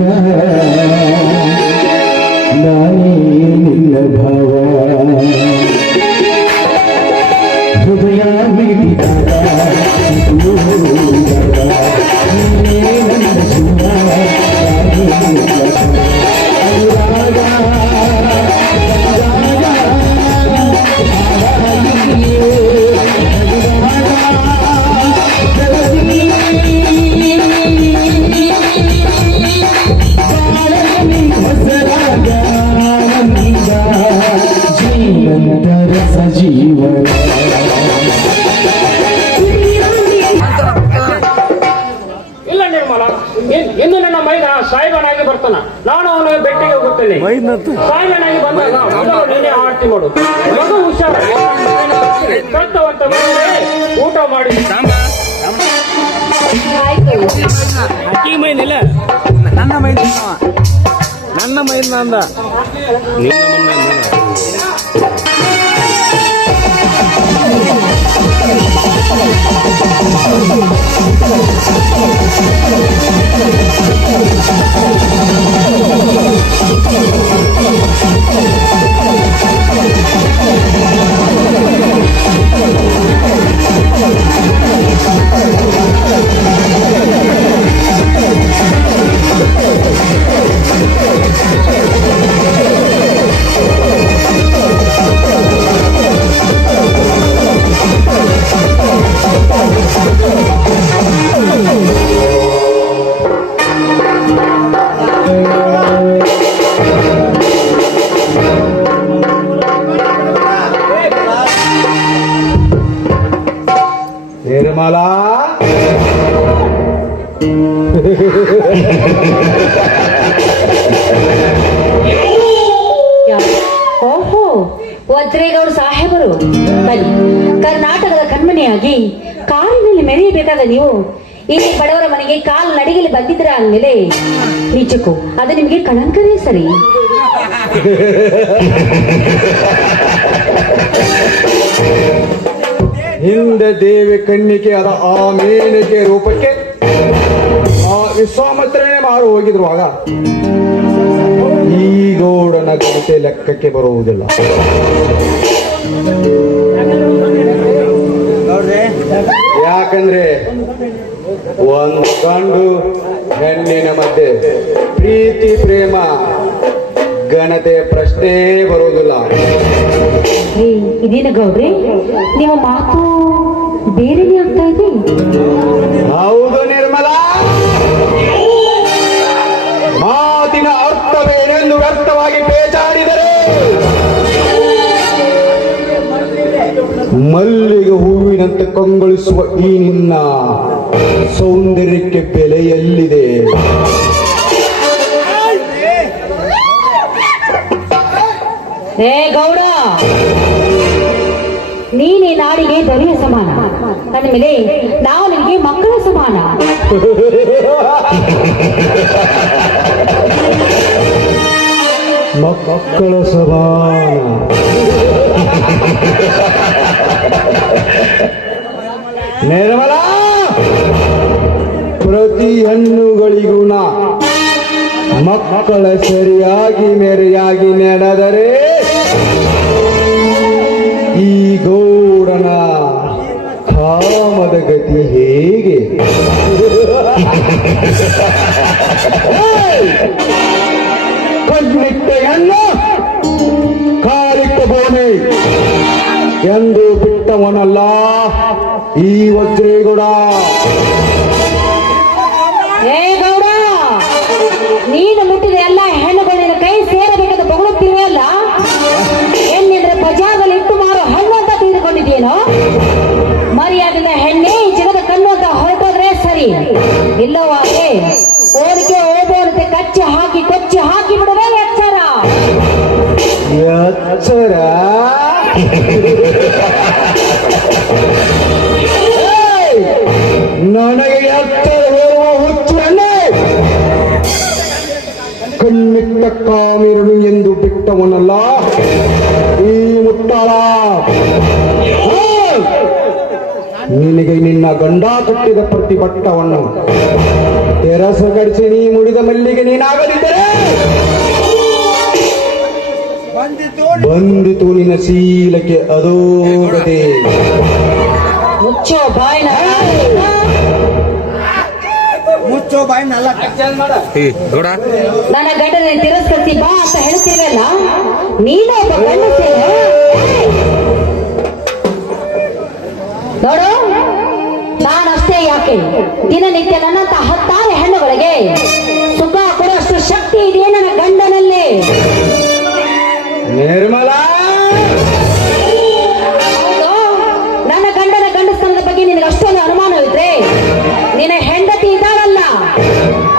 ನಾನೇ ನಿನ್ನ ಭಾವ ಹೃದಯ ಮಿಡಿದಾಗ ನೀನೇ ನನ್ನ ಜೀವ ಅನುರಾಗ ಸಜೀವನ ಇಲ್ಲ ನಿರ್ಮಲ, ಇನ್ನು ನನ್ನ ಮೈದ ಸಾಯಿಬನಾಗಿ ಬರ್ತಾನ. ನಾನು ಅವನ ಬೆಟ್ಟಿಗೆ ಹೋಗುತ್ತೇನೆ. ಸಾಯಿಬನಾಗಿ ಬಂದಾಗ ಮೊದಲು ನೀನೇ ಆರತಿ ಮಾಡು. ಮಗು ಹುಷಾರ, ಸತ್ತವಂತ ಬಂದರೆ ಊಟ ಮಾಡಿ. ಆಯ್ತು. ಮೈನಿಲ್ಲ ನನ್ನ ಮೈನ್ ನನ್ನ ಮೈನ್ ನಂದ ನಿರ್ಮಲಾ ಓಹೋ, ವಜ್ರೇಗೌಡ ಸಾಹೇಬರು, ಬನ್ನಿ. ಕರ್ನಾಟಕದ ಕಣ್ಮನೆಯಾಗಿ ಕಾರಿನಲ್ಲಿ ಮೆರೆಯಬೇಕಾದ ನೀವು ಇಲ್ಲಿ ಬಡವರ ಮನೆಗೆ ಕಾಲು ನಡಿಗೆಲಿ ಬಂದಿದ್ರ ಅಂದ್ಮೇಲೆ ನಿಜಕ್ಕೂ ಅದು ನಿಮ್ಗೆ ಕಳಂಕವೇ ಸರಿ. ಹಿಂದೆ ದೇವಿ ಕಣ್ಣಿಕೆ ಅದ ಆ ಮೇನಿಕೆ ರೂಪಕ್ಕೆ ಆ ವಿಶ್ವಾಮಿತ್ರನೇ ಮಾರು ಹೋಗಿದ್ರು. ಆಗ ಈ ಗೌಡನ ಗಂಟೆ ಲೆಕ್ಕಕ್ಕೆ ಬರುವುದಿಲ್ಲ. ಯಾಕಂದ್ರೆ ಒಂದು ಗಂಡು ಹೆಣ್ಣಿನ ಮಧ್ಯೆ ಪ್ರೀತಿ ಪ್ರೇಮ ಘನತೆ ಪ್ರಶ್ನೆ ಬರುವುದಿಲ್ಲ. ಇದೇನ ಗೌಡ್ರಿ, ನಿಮ್ಮ ಮಾತು ಬೇರೆನೇ ಆಗ್ತಾ ಇದೆ. ಹೌದು ನಿರ್ಮಲಾ, ಮಾತಿನ ಅರ್ಥವೇನೆಂದು ವ್ಯರ್ಥವಾಗಿ ಬೇಜಾಡಿದರೆ ಮಲ್ಲಿಗೆ ಹೂವಿನಂತೆ ಕಂಗೊಳಿಸುವ ಈ ನಿನ್ನ ಸೌಂದರ್ಯಕ್ಕೆ ಬೆಲೆಯಲ್ಲಿದೆ. ಏ ಗೌಡ, ನೀನೇ ನಾಡಿಗೆ ದೊರೆಯ ಸಮಾನ, ಅಂದಮೇಲೆ ನಾವು ನಿನಗೆ ಮಕ್ಕಳ ಸಮಾನ. ಮಕ್ಕಳ ಸಮಾನ. ನಿರ್ಮಲಾ, ಪ್ರತಿ ಹೆಣ್ಣುಗಳಿಗೂ ಮಕ್ಕಳ ಸರಿಯಾಗಿ ಮೆರೆಯಾಗಿ ನಡೆದರೆ ಈ ಗೌಡನ ಕಾಮದ ಗತಿ ಹೇಗೆ? ಕಣ್ಣಿಟ್ಟ ಹೆಣ್ಣು ಕಾಲಿಟ್ಟ ಬೋನೆ ಎಂದು ಬಿಟ್ಟವನಲ್ಲ ಈ ವಜ್ರೇಗೌಡ. ಏ ಗೌಡ, ನೀನು ಮುಟ್ಟಿದ ಎಲ್ಲ ಹೆಣ್ಣುಗಳಿನ ಕೈ ಸೇರಬೇಕಂತ ಬಗಳುತ್ತಿರುವಲ್ಲ, ಹೆಣ್ಣಿದ್ರೆ ಬಜಾದಲ್ಲಿ ಇಟ್ಟು ಮಾರೋ ಹಣ್ಣು ಅಂತ ತಿಳಿದುಕೊಂಡಿದ್ದೇನೋ? ಮರ್ಯಾದಿಂದ ಹೆಣ್ಣೆ ಈ ಜಗದ ಕಣ್ಣು ಅಂತ ಹೊರಟೋದ್ರೆ ಸರಿ, ಇಲ್ಲವಾದ್ರೆ ಓದಿಕೆ ಓದೋನತೆ ಕಚ್ಚಿ ಹಾಕಿ ಕೊಚ್ಚಿ ಹಾಕಿ ಬಿಡುವೆ. ಎಚ್ಚರ ಎಚ್ಚರ. ನನಗೆ ಎಚ್ಚರ ಹೇಳುವ ಹುಚ್ಚು ಅಣ್ಣೆ. ಕಣ್ಣಿಟ್ಟ ಕಾಮಿರಳು ಎಂದು ಬಿಟ್ಟವನಲ್ಲ ಈ ಮುಟ್ಟಾಳ. ನಿನಗೆ ನಿನ್ನ ಗಂಡ ಕಟ್ಟಿದ ಪ್ರತಿಭಟ್ಟವನ್ನು ತೆರಸು ಗಡಿಸಿ ನೀ ಮುಡಿದ ಮಲ್ಲಿಗೆ ನೀನಾಗದಿದ್ದರೆ ಬಂದಿತು ನಿನ್ನ ಶೀಲಕ್ಕೆ ಅಧೋಗತಿ. ಮುಚ್ಚೋ ಬಾಯ್ನ. ಮುಚ್ಚೋ ಬಾಯಿ ನಲ್ಲ ನನ್ನ ಗಂಡನ ತಿರಸ್ಕರಿಸಿ ಬಾ ಅಂತ ಹೇಳ್ತೀವಲ್ಲ, ನೀನು ಒಬ್ಬ ಗಂಡಸೇ. ನೋಡು, ನಾನಷ್ಟೇ ಯಾಕೆ, ದಿನನಿತ್ಯ ನನ್ನಂತ 10 ಹೆಣ್ಣುಗಳಿಗೆ ಸುಖ ಕೊಡುವಷ್ಟು ಶಕ್ತಿ ಇದೆ ನನ್ನ ಗಂಡನಲ್ಲಿ. ನಿರ್ಮಲಾ, ನನ್ನ ಗಂಡನ ಗಂಡಸ್ತನದ ಬಗ್ಗೆ ನಿನಗೆ ಅಷ್ಟೊಂದು ಅನುಮಾನವಿದ್ರೆ, ನಿನ್ನ ಹೆಂಡತಿ ಇದ್ದಾಳಲ್ಲ,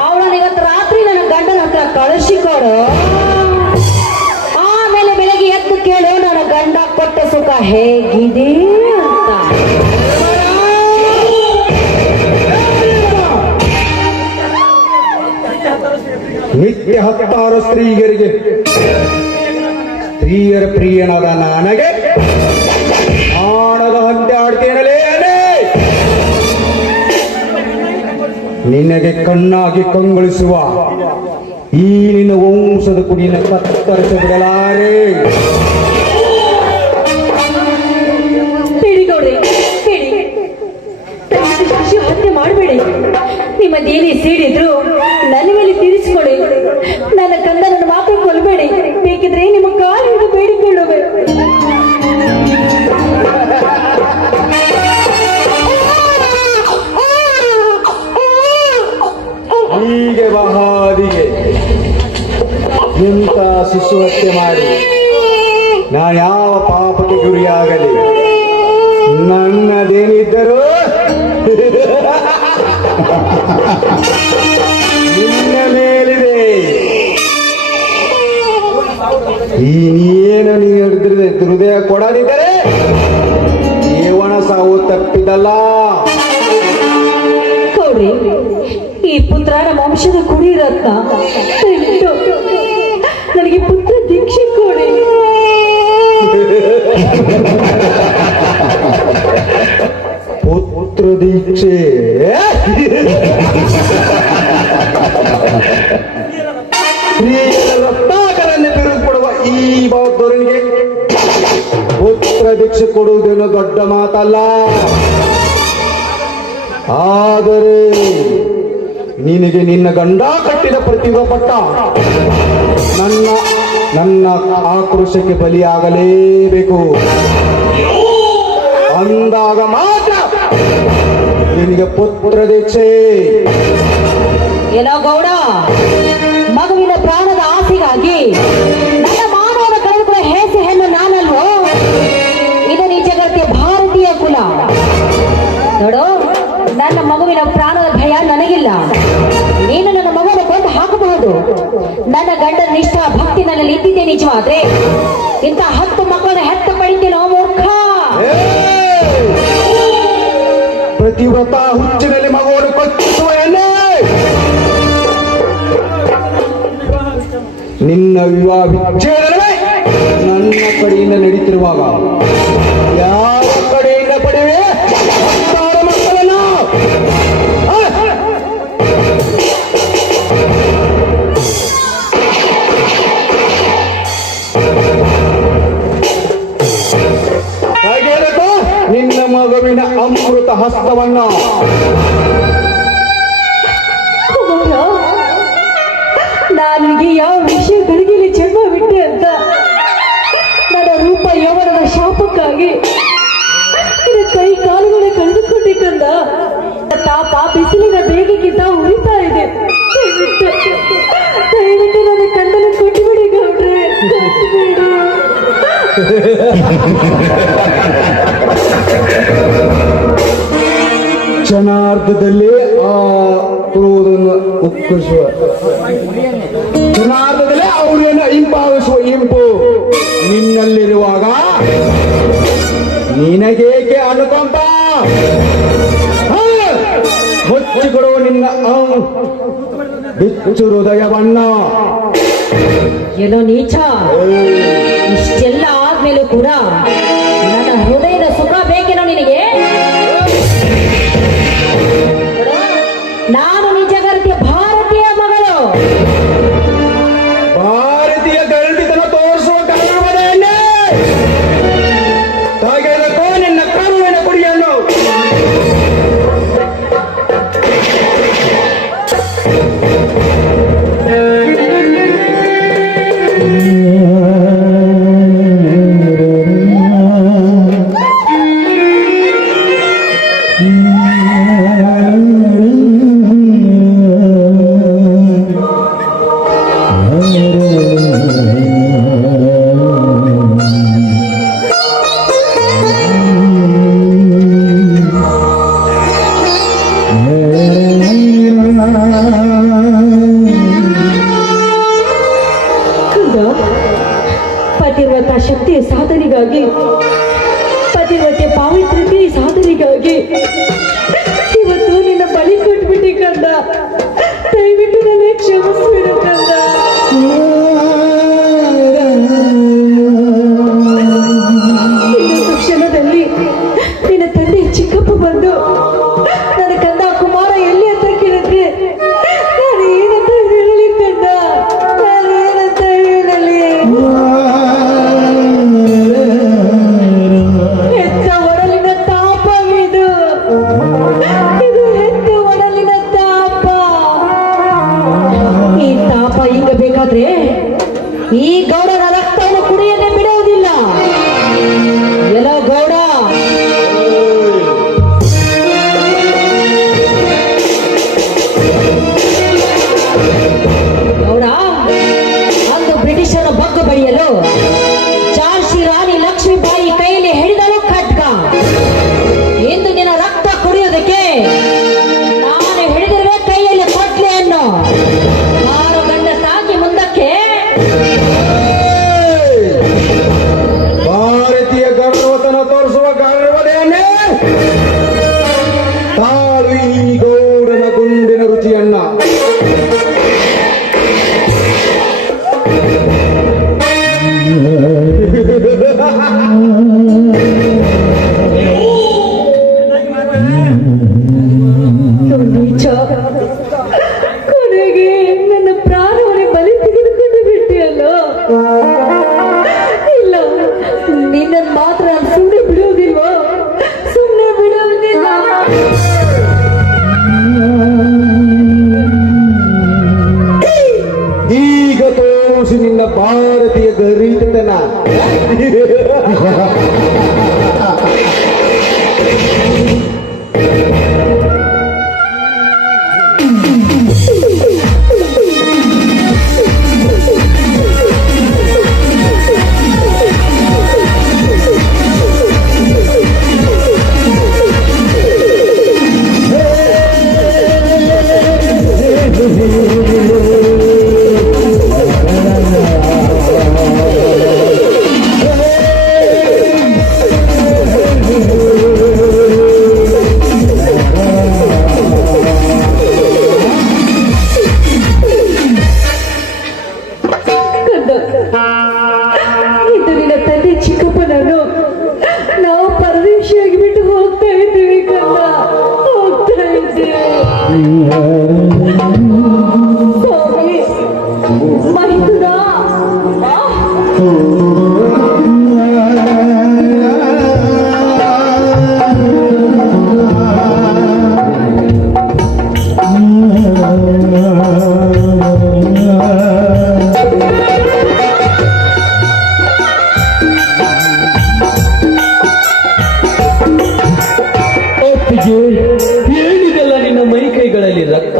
ಅವಳನ್ನು ಇವತ್ತು ರಾತ್ರಿ ನನ್ನ ಗಂಡನ ಹತ್ರ ಕಳಿಸಿಕೊಡು. ಆಮೇಲೆ ಬೆಳಗ್ಗೆ ಎದ್ದು ಕೇಳು ನನ್ನ ಗಂಡ ಕೊಟ್ಟ ಸುಖ ಹೇಗಿದೆ ಅಂತ. ನಿತ್ಯ 10 ಸ್ತ್ರೀಯರಿಗೆ ಸ್ತ್ರೀಯರ ಪ್ರಿಯನಾದ ನನಗೆ ಆಣದ ಹಂತೆ ಆಡ್ತೇನಲೇ. ನಿನಗೆ ಕಣ್ಣಾಗಿ ಕಂಗೊಳಿಸುವ ಈ ನಿನ್ನ ವಂಶದ ಕುಡಿಯನ್ನು ಕತ್ತರಿಸಿ ಬಿಡಲಾರೆ. ಬಿಡಿಗೌಡ್ರಿ, ಬಿಡಿ, ದಯವಿಟ್ಟು ಶಿಶು ಹತ್ಯೆ ಮಾಡಬೇಡಿ. ನಿಮ್ಮದೇನೇ ಸೇರಿದ್ರು ನನ್ನ ಮೇಲೆ ತೀರಿಸಿಕೊಳ್ಳಿ. ನನ್ನ ಕಂದನನ್ನು ಮಾತ್ರ ಕೊಲ್ಲಬೇಡಿ. ಬೇಕಿದ್ರೆ ನಿಮ್ಮ ಕಾಲಿಗೆ ಬೇಡಿಕೊಳ್ಳುವೆ. ಹೀಗೆ ಬಹಾದಿಗೆ ಇಂಥ ಶಿಶು ಹತ್ಯೆ ಮಾಡಿ ನಾನು ಯಾವ ಪಾಪಕ್ಕೆ ಗುರಿಯಾಗಲಿ, ನನ್ನದೇನಿದ್ದರೂ ನಿನ್ನ ಮೇಲಿದೆ. ಈ ನೀನು ಹೃದಯ ಕೊಡದಿದ್ದರೆ ಜೀವನ ಸಾವು ತಪ್ಪಿದಲ್ಲ. ಗೌರಿ, ಈ ಪುತ್ರ ನಮ್ಮ ವಂಶದ ಕುಡಿರತ್ನ. ದಯವಿಟ್ಟು ನನಗೆ ಪುತ್ರ ದೀಕ್ಷೆ ಕೊಡಿ. ಪುತ್ರ ದೀಕ್ಷೆ ರತ್ನಾಕರನ್ನು ಬಿರುಕೊಡುವ ಈ ಬೌದ್ಧರಿಗೆ ಪುತ್ರ ದೀಕ್ಷೆ ಕೊಡುವುದೇನು ದೊಡ್ಡ ಮಾತಲ್ಲ. ಆದರೆ ನಿನಗೆ ನಿನ್ನ ಗಂಡ ಕಟ್ಟಿದ ಪ್ರತಿಭೆ ಪಟ್ಟ ನನ್ನ ಆಕ್ರೋಶಕ್ಕೆ ಬಲಿಯಾಗಲೇಬೇಕು. ಅಂದಾಗ ಮಾತ್ರ ನಿನಗೆ ಪುತ್ರ ದೀಕ್ಷೆ. ಏನೋ ಗೌಡ, ಮಗುವಿನ ಪ್ರಾಣದ ಆಸೆಗಾಗಿ ನನ್ನ ಮಾನವನ ಕಳೆದುಕೊಳ್ಳೋ ಹೇಸಿ ಹೆಣ್ಣು ನಾನಲ್ವೋ? ಇದು ಈ ಜಗತ್ತಿನ ಭಾರತೀಯ ಕುಲ. ನೋಡು, ನನ್ನ ಮಗುವಿನ ಪ್ರಾಣದ ಭಯ ನನಗಿಲ್ಲ. ನೀನು ನನ್ನ ಮಗುವನ್ನು ಕೊಂದು ಹಾಕಬಹುದು. ನನ್ನ ಗಂಡನ ನಿಷ್ಠ ಭಕ್ತಿ ನನ್ನಲ್ಲಿ ಇದ್ದಿದ್ದೇ ನಿಜವಾದ್ರೆ ಇಂಥ 10 ಮಕ್ಕಳನ್ನ ಹೆತ್ತ ಪಡಿತೇನೋ ಮೂರ್ಖ. ಪ್ರತಿವ್ರತ ಹುಚ್ಚಿನಲ್ಲಿ ಮಗುವನ್ನು ಕೊಚ್ಚಿಸುವ ಎಣ್ಣೆ. ನಿನ್ನ ವಿವಾಹ ವಿಚ್ಛೇದನವೇ ನನ್ನ ಕಡೆಯಿಂದ ನಡೀತಿರುವಾಗ ಯಾವ ಕಡೆಯಿಂದ ಪಡೆಯುವೆ 10 ಮಕ್ಕಳನ್ನು? ಹಾಗೇನಕ್ಕೋ ನಿನ್ನ ಮಗುವಿನ ಅಮೃತ ಹಸ್ತವನ್ನ. ನನಗೆ ಯಾವ ವಿಷಯಗಳಿಗೆಲ್ಲಿ ಜನ್ಮ ಬಿಟ್ಟೆ ಅಂತ ನನ್ನ ರೂಪ ಯೌವನದ ಶಾಪಕ್ಕಾಗಿ ನಿನ್ನ ಕೈ ಕಾಲುಗಳ ಕಳೆದುಕೊಂಡೆ ಕಂದ. ತಾಪ ಬಿಸಿಲಿನ ಬೇಗಕ್ಕಿಂತ ಉರಿತಾ ಇದೆ. ದಯವಿಟ್ಟು ನನ್ನ ಕಂದನ್ನು ಕೊಟ್ಟುಬಿಡಿ ಗೌಡ್ರೆ, ಕೊಟ್ಟುಬಿಡಿ. ಕ್ಷಣಾರ್ಧದಲ್ಲಿ ಆ ಕ್ರೋಧವನ್ನು ಉಕ್ಕರಿಸುವ, ಕ್ಷಣಾರ್ಧದಲ್ಲಿ ಅವರನ್ನು ಇಂಪಾಗಿಸುವ ಇಂಪು ನಿನ್ನಲ್ಲಿರುವಾಗ ನಿನಗೇಕೆ ಅನುಕಂಪ? ಮುಚ್ಚಿಕೊಡುವ ನಿನ್ನ ಬಿಚ್ಚು ಹೃದಯವನ್ನ. ಏನೋ ನೀಚ, ಇಷ್ಟೆಲ್ಲ ಆದ್ಮೇಲೂ ಕೂಡ ನನ್ನ ಹೃದಯದ ಸುಖ ಬೇಕೇನೋ ನಿನಗೆ? ನಾನು ನಿಜ ಗರ್ತಿಯ ಭಾರತೀಯ ಮಗಳು. ಭಾರತೀಯ ಗಂಡಿತನ ತೋರಿಸುವ ಕಾರಣ ಪತಿವ್ರತ ಶಕ್ತಿಯ ಸಾಧನೆಗಾಗಿ, ಪತಿವ್ರತೆ ಪಾವಿತ್ರ್ಯತೆ ಸಾಧನೆಗಾಗಿ ಇವತ್ತು ನಿನ್ನ ಬಲಿ ಕೊಟ್ಬಿಟ್ಟಿ ಕಂದ. ದಯವಿಟ್ಟು ನನಗೆ ಕ್ಷಮಿಸ್ಬಿಡು ಕಂದ. ಇನ್ನೊಂದು ಕ್ಷಣದಲ್ಲಿ ನಿನ್ನ ತಂದೆ ಚಿಕ್ಕಪ್ಪ ಬಂದು ನನ್ನ ಕಂದ ಕುಮಾರ ಎಲ್ಲಿ ಅಂತ ಕೇಳಿದ್ರೆ ನಾನು ಏನಂತ ಹೇಳಲಿ ಕಂದ, ನಾನು ಏನಂತ ಹೇಳಲಿ? ಹೆತ್ತ ಒಡಲಿನ ತಾಪವಿದು, ಇದು ಹೆತ್ತ ಒಡಲಿನ ತಾಪ. ಈ ತಾಪ ಈಗ ಬೇಕಾದ್ರೆ ಈ ಗೌಡನ ರಕ್ತವನ್ನು ಕುಡಿಯದೆ ಬಿಡುವುದಿಲ್ಲ. ಎಲ್ಲೋ ಗೌಡ, ಗೌಡ, ಅಂದು ಬ್ರಿಟಿಷರ ಬಗ್ಗ ಬಡಿಯಲು ಝಾನ್ಸಿ ರಾಣಿ ಲಕ್ಷ್ಮೀಬಾಯಿ ಕೈಯಲ್ಲಿ ಹಿಡಿದಳು ಖಡ್ಗ. ಇಂದು ನಿನ್ನ ರಕ್ತ ಕುಡಿಯೋದಕ್ಕೆ ನಾನು ಹಿಡಿದಿರುವೆ ಕೈಯಲ್ಲಿ ಕೊಟ್ಲೆಯನ್ನು. ಆರು ಗಂಡ ಸಾಗಿ ಮುಂದಕ್ಕೆ ಭಾರತೀಯ ಗೌರವತನ ತೋರಿಸುವ ಗೌರವದೇನೆ ತಾಳು ಈ ಗೌಡನ ಗುಂಡಿನ ರುಚಿಯನ್ನ. ನೀಚ, ಕೊನೆಗೆ ನನ್ನ ಪ್ರಾಣವನ್ನೇ ಬಲಿ ತೆಗೆದುಕೊಂಡು ಬಿಟ್ಟಿಯಲ್ಲೋ. ಇಲ್ಲ, ನಿನ್ನನ್ನು ಮಾತ್ರ ಸುಮ್ಮನೆ ಬಿಡುವುದಿಲ್ವೋ? ಸುಮ್ಮನೆ ಬಿಡುವುದಿಲ್ಲ. ಈಗ ತೋರಿಸಿ ನಿನ್ನ ಭಾರತೀಯ ಗರಿತನ. ಇದು ನಿನ್ನ ತಂದೆ ಚಿಕ್ಕಪ್ಪನನ್ನು ನಾವು ಪರದೇಶಿಯಾಗಿ ಬಿಟ್ಟು ಹೋಗ್ತಾ ಇದ್ದೀವಿ ಕಂದ, ಹೋಗ್ತಾ ಇದ್ದೀವಿ. ಸ್ವಾಮಿ ಮೈದುನ, ಏನಿದೆಲ್ಲ ನಿನ್ನ ಮೈ ಕೈಗಳಲ್ಲಿ ರಕ್ತ,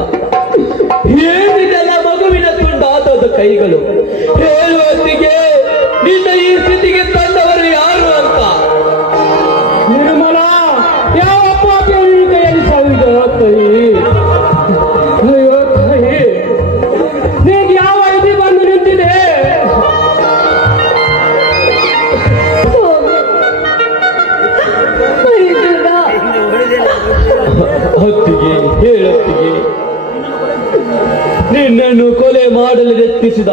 ಏನಿದೆಲ್ಲ ಮಗುವಿನ ತುಂಡಾದ ಕೈಗಳು. ಹೇಳುವತ್ತಿಗೆ ನಿನ್ನ ಈ ಸ್ಥಿತಿಗೆ ತಂದವರು ಯಾರು ಅಂತ. ನಿರ್ಮಲ, ಯಾವ ಪಾಪಿಯ ನಿನ್ನ ಕೈಯಲ್ಲಿ ಸಾವಿದ ತಾಯಿ? ಅಯ್ಯೋ ತಾಯಿ, ನಿನಗೆ ಯಾವ ಇದು ಬಂದು ನಿಂತಿದೆ? ಮೈದುನ, ಹೊತ್ತಿಗೆ ಹೇಳತ್ತಿಗೆ ನಿನ್ನನ್ನು ಕೊಲೆ ಮಾಡಲು ಯತ್ನಿಸಿದ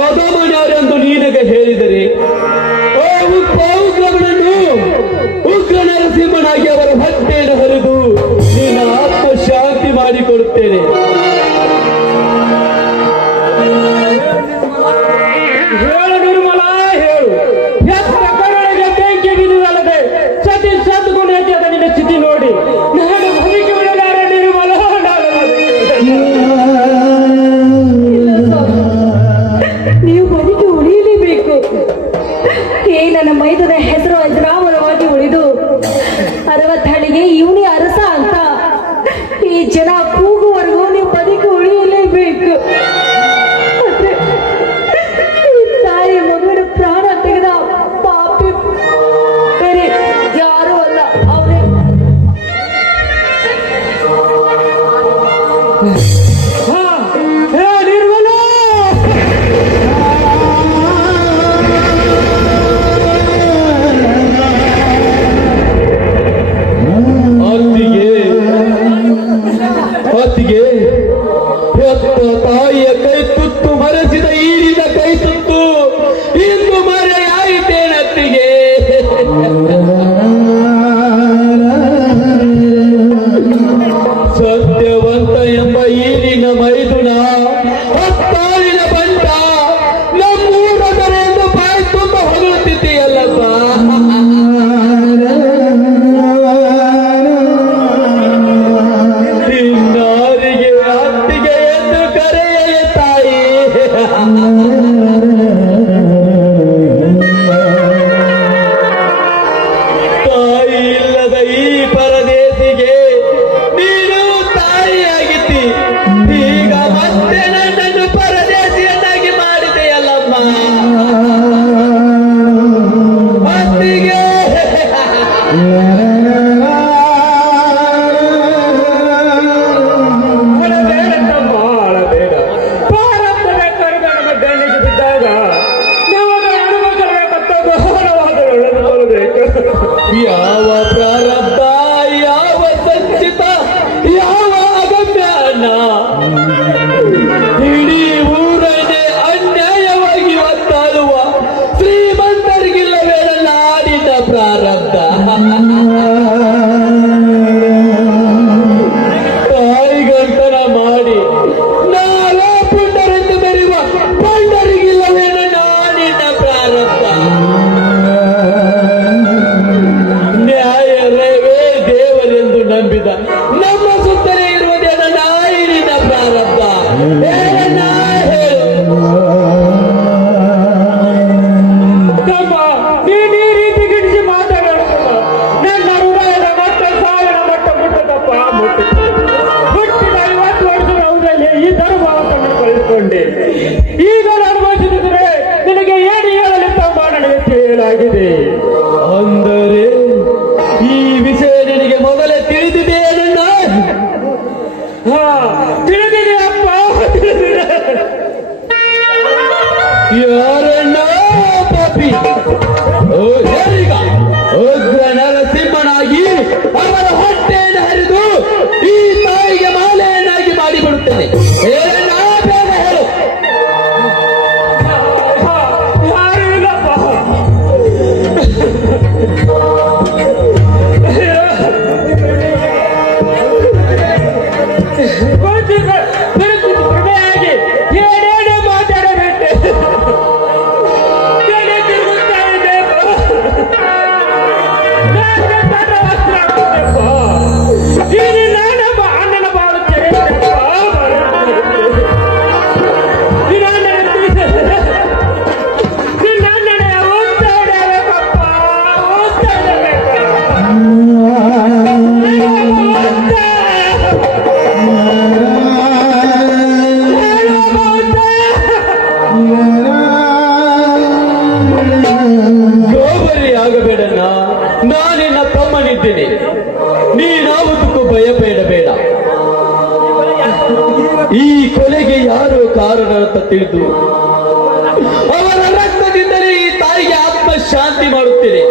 ಅಧಮನಾರೆಂದು ನಿನಗೆ ಹೇಳಿದರೆ ಉಗ್ರನನ್ನು ಉಗ್ರ ನರಸಿಂಹನಾಗಿ ಅವರ ಹೊಟ್ಟೆಯನ್ನು ಹರಿದು ನಿನ್ನ ಆತ್ಮ ಶಾಂತಿ ಮಾಡಿಕೊಡುತ್ತೇನೆ. ಹೇಳು ನಿರ್ಮಲ, ಹೇಳು. ಹೆಸರ ಕರುಳಿಗೆ ಬೆಂಕಿ ಬಿದ್ದುದಲ್ಲದೆ ಸತಿ ಸತ್ತುಕೊಂಡು ಎದ್ದ ನಿನ್ನ ಸ್ಥಿತಿ ನೋಡಿ ನಾನು ಬದುಕಿ ಬಿಡಲಾರೆ ನಿರ್ಮಲ. ಇಲ್ಲ ಸ್ವಾಮಿ, ನೀವು ಬದುಕಿ ಉಳಿಯಲೇಬೇಕು. ಏ ನನ್ನ ಮೈದನ ಹೆಸರು ಅಜರಾಮರವಾಗಿ ಉಳಿದು 60 ಹಳ್ಳಿಗೆ ಇವನೇ ಅರಸ ಅಂತ ಈ ಜನ ಕೂಗುವವರೆಗೂ ನೀವು ಬದುಕಿ ಉಳಿಯಲೇಬೇಕು. ಆದ್ರೆ ಈ ತಾಯಿ ಮಗುವಿನ ಪ್ರಾಣ ತೆಗೆದ ಪಾಪಿ ಬೇರೆ ಯಾರೂ ಅಲ್ಲ, ಅವರೇ. ನಿರ್ಮಲ, ಅಂತ ತಿಳಿದು ಅವರ ರಕ್ತದಿಂದಲೇ ಈ ತಾಯಿಗೆ ಆತ್ಮ ಶಾಂತಿ ಮಾಡುತ್ತೇನೆ.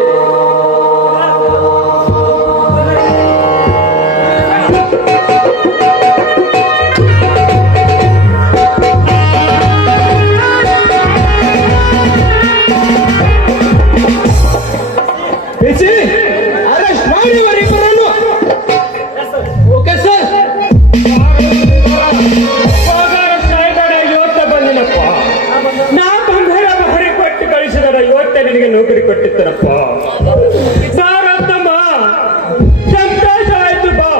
ಅರೆಸ್ಟ್ ಮಾಡಿ ಇವರಿಬ್ಬರನ್ನು. Okay sir. ಸಾಯ್ಬೇಡ, ಇವತ್ತ ಬಂದಿನಪ್ಪ. ನಾ ಬಂಗಾರ ಹೊರೆ ಕೊಟ್ಟು ಕಳಿಸಿದಾರ, ಇವತ್ತೇ ನಿನಗೆ ನೌಕರಿ ಕೊಟ್ಟಿದ್ದಾರಪ್ಪ. ಸಾರತ್ತಮ್ಮ, ಸಂತೋಷ ಆಯ್ತು ಬಾ.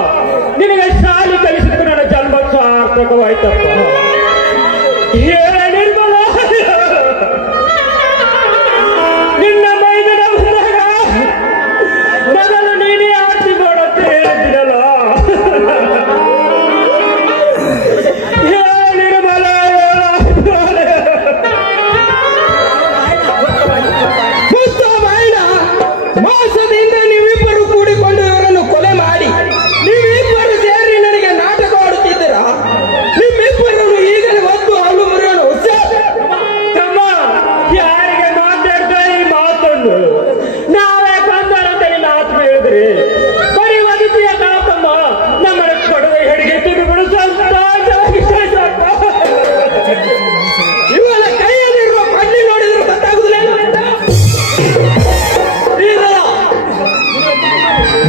ನಿನಗೆ ಶಾಲೆ ಕಲಿಸಿದ್ರು ನನ್ನ ಜನ್ಮ ಸಾರ್ಥಕವಾಯ್ತಪ್ಪ. ನಿರ್ಮಲ, ನಿನ್ನ ಮೈದನ ಬಂದಾಗ ಮೊದಲು ನೀನೇ ಆರ್ತಿ ಮಾಡೋದು ಹೇಳಿದ್ದೀರಲ್ಲ. ನಿರ್ಮಲ, ಮೋಸದಿಂದ ನೀವಿಬ್ಬರು ಕೂಡಿಕೊಂಡು ಇವರನ್ನು ಕೊಲೆ ಮಾಡಿ ನೀವಿಬ್ಬರು ಸೇರಿ ನನಗೆ ನಾಟಕ ಆಡುತ್ತಿದ್ದೀರಾ? ನಿಮ್ಮಿಬ್ಬರನ್ನು ಈಗಲೇ ಒದ್ದು ಹಲ್ಲು ಮುರಿಯೋಣ. ತಮ್ಮ, ಯಾರಿಗೆ ಮಾತಾಡ್ತಾ ಈ ಮಾತನ್ನು ನಾವೇ ಬಂದಾರಂತ ನಿನ್ನ ಆತ್ಮ ಹೇಳಿದ್ರಿ. ಬರೀ ವದಿತಿಯ ತಮ್ಮ ನಮ್ಮನ್ನ ಕೊಡವೆ ಹೆಡಿಗೆ ತಿರುಗಳು ಸಂತೋಷವಾಗಿ ಕಳಿಸಪ್ಪ. ಇವನ ಕೈಯಲ್ಲಿರುವ ಕಣ್ಣಿ ನೋಡಿದ್ರು ಗೊತ್ತಾಗುದಿಲ್ಲ.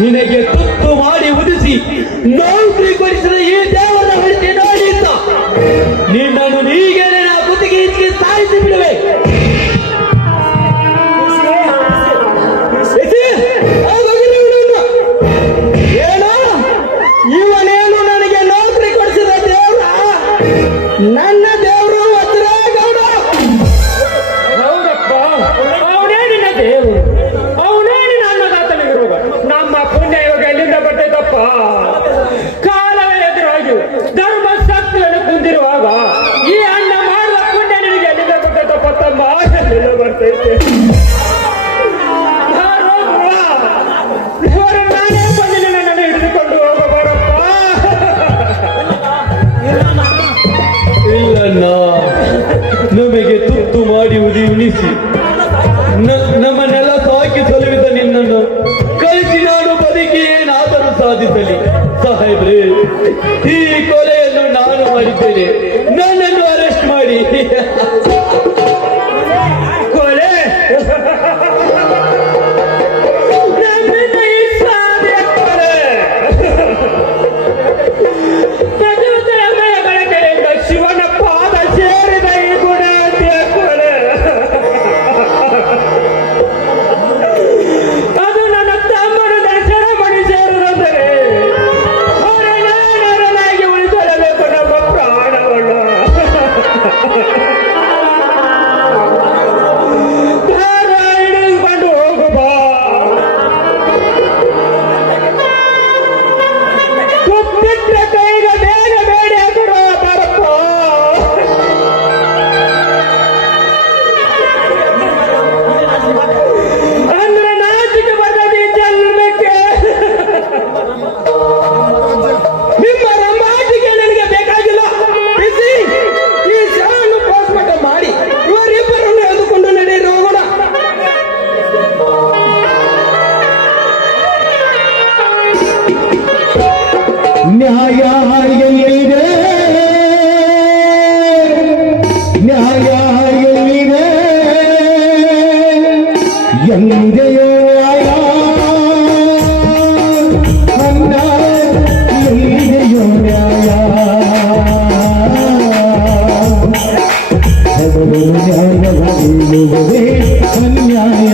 ನಿನಗೆ ತುತ್ತು ಮಾಡಿ ಉದಿಸಿ ನೌಕರಿ ಕೊಡಿಸಿದ ಈ ದೇವರ ಹೊಡಿಕೆ ನೋಡಿ ಅಂತ ನಿನ್ನನ್ನು ನೀಗೇನೆ ನಾ ಕುತ್ತಿಗೆ ಹೆಚ್ಚಿಗೆ ಸಾಯಿಸಿ ಬಿಡುವೆ. ಏನೋ ಇವನೇನು ನನಗೆ ನೌಕರಿ ಕೊಡಿಸಿದ ದೇವ್ರ? ನನ್ನ ದೇವರು ವಜ್ರೇಗೌಡ. ಹೌದಪ್ಪ, ಅವನೇ ನಿನ್ನ ದೇವರು, ಅವನೇ ನಿನ್ನ ಅನ್ನದಾತನಿಗಿರುವ. ನಮ್ಮ ಪುಣ್ಯ ಇವಾಗ ಎಲ್ಲಿಂದ ಬರ್ತೈತಪ್ಪ? ಕಾಲವೇ ಎದುರಾಗಿ ಧರ್ಮ ಶಕ್ತಿಯನ್ನು ಕುಂದಿರುವಾಗ ಈ ಅನ್ನ ಮಾಡುವ ಪುಣ್ಯ ನಿನಗೆ ಎಲ್ಲಿಂದ ಬರ್ತೈತಪ್ಪ ತಮ್ಮ? ಎಲ್ಲಿಂದ ಬರ್ತೈತೆ? ಇವರು ನಾನೇ ಬಂದು ನನ್ನನ್ನು ಹಿಡಿದುಕೊಂಡು ಹೋಗಬಾರಪ್ಪ. ಇಲ್ಲಣ್ಣ, ನಮಗೆ ತುತ್ತು ಮಾಡಿ ಉಣಿಸಿ ನಮ್ಮನ್ನೆಲ್ಲ ಸಾಕಿ ಸಲುವಿದ ನಿನ್ನನ್ನು ಕಳಿಸಿ ನಾನು ಬದುಕಿ ಏನಾದರೂ ಸಾಧಿಸಲಿ. ಸಾಹೇಬ್ರೆ, ಈ ಕೊಲೆಯನ್ನು ನಾನು ಮಾಡಿದ್ದೇನೆ, ನನ್ನನ್ನು ಅರೆಸ್ಟ್ ಮಾಡಿ. ಕೊಲೆ ನನ್ನಿಂದ ಈ ಸಾಧ್ಯ ಕೊಲೆ. ಭಗವಂತನ ಮನೆಗಳ ಕಡೆಯಿಂದ ಶಿವನ ಪಾದ ಸೇರಿದ ಈ ಗುಣಾದ್ಯ ಕೊಲೆ. ಅದು ನನ್ನ ತಮ್ಮನ ದರ್ಶನ ಮಾಡಿ ಸೇರುವುದಂದರೆ ಹೊರನಾಗಿ ಉಳಿಸಲೇಬೇಕು ನಮ್ಮ ಪ್ರಾಣವನ್ನು. ದಾರ ಹಿಡಿದುಕೊಂಡು ಹೋಗು ಬಾ. ಕುಪ್ಪಿಟ್ಟ ಕೈಗ ಬೇಗ ಬೇಡ ಕೊಡುವ ಬರಪ್ಪ. ಅಂದ್ರೆ ನಾಚಿಕೆ ಬರ್ತದೆ ಈ ಜನ್ಮಕ್ಕೆ. ನಿಮ್ಮ ರಂಭಾಟಿಕೆ ನನಗೆ ಬೇಕಾಗಿಲ್ಲ. ಬಿಸಿ ಈ ಶವವನ್ನು ಪೋಸ್ಟ್ಮಾರ್ಟಮ್ ಮಾಡಿ ಇವರಿಬ್ಬರನ್ನು ಎದುಕೊಂಡು ನಡೆಯಿರಿ, ಹೋಗೋಣ. ನ್ಯಾಯ ಎಲ್ಲಿದೆ? ನ್ಯಾಯ ಎಲ್ಲಿದೆ? ಎಲ್ಲಿದೆಯೋ ನ್ಯಾಯ? ಅನ್ಯಾಯ ಎಲ್ಲಿದೆಯೋ ನ್ಯಾಯ? ನ್ಯಾಯವಾಗಿರುವುದೇ ಅನ್ಯಾಯ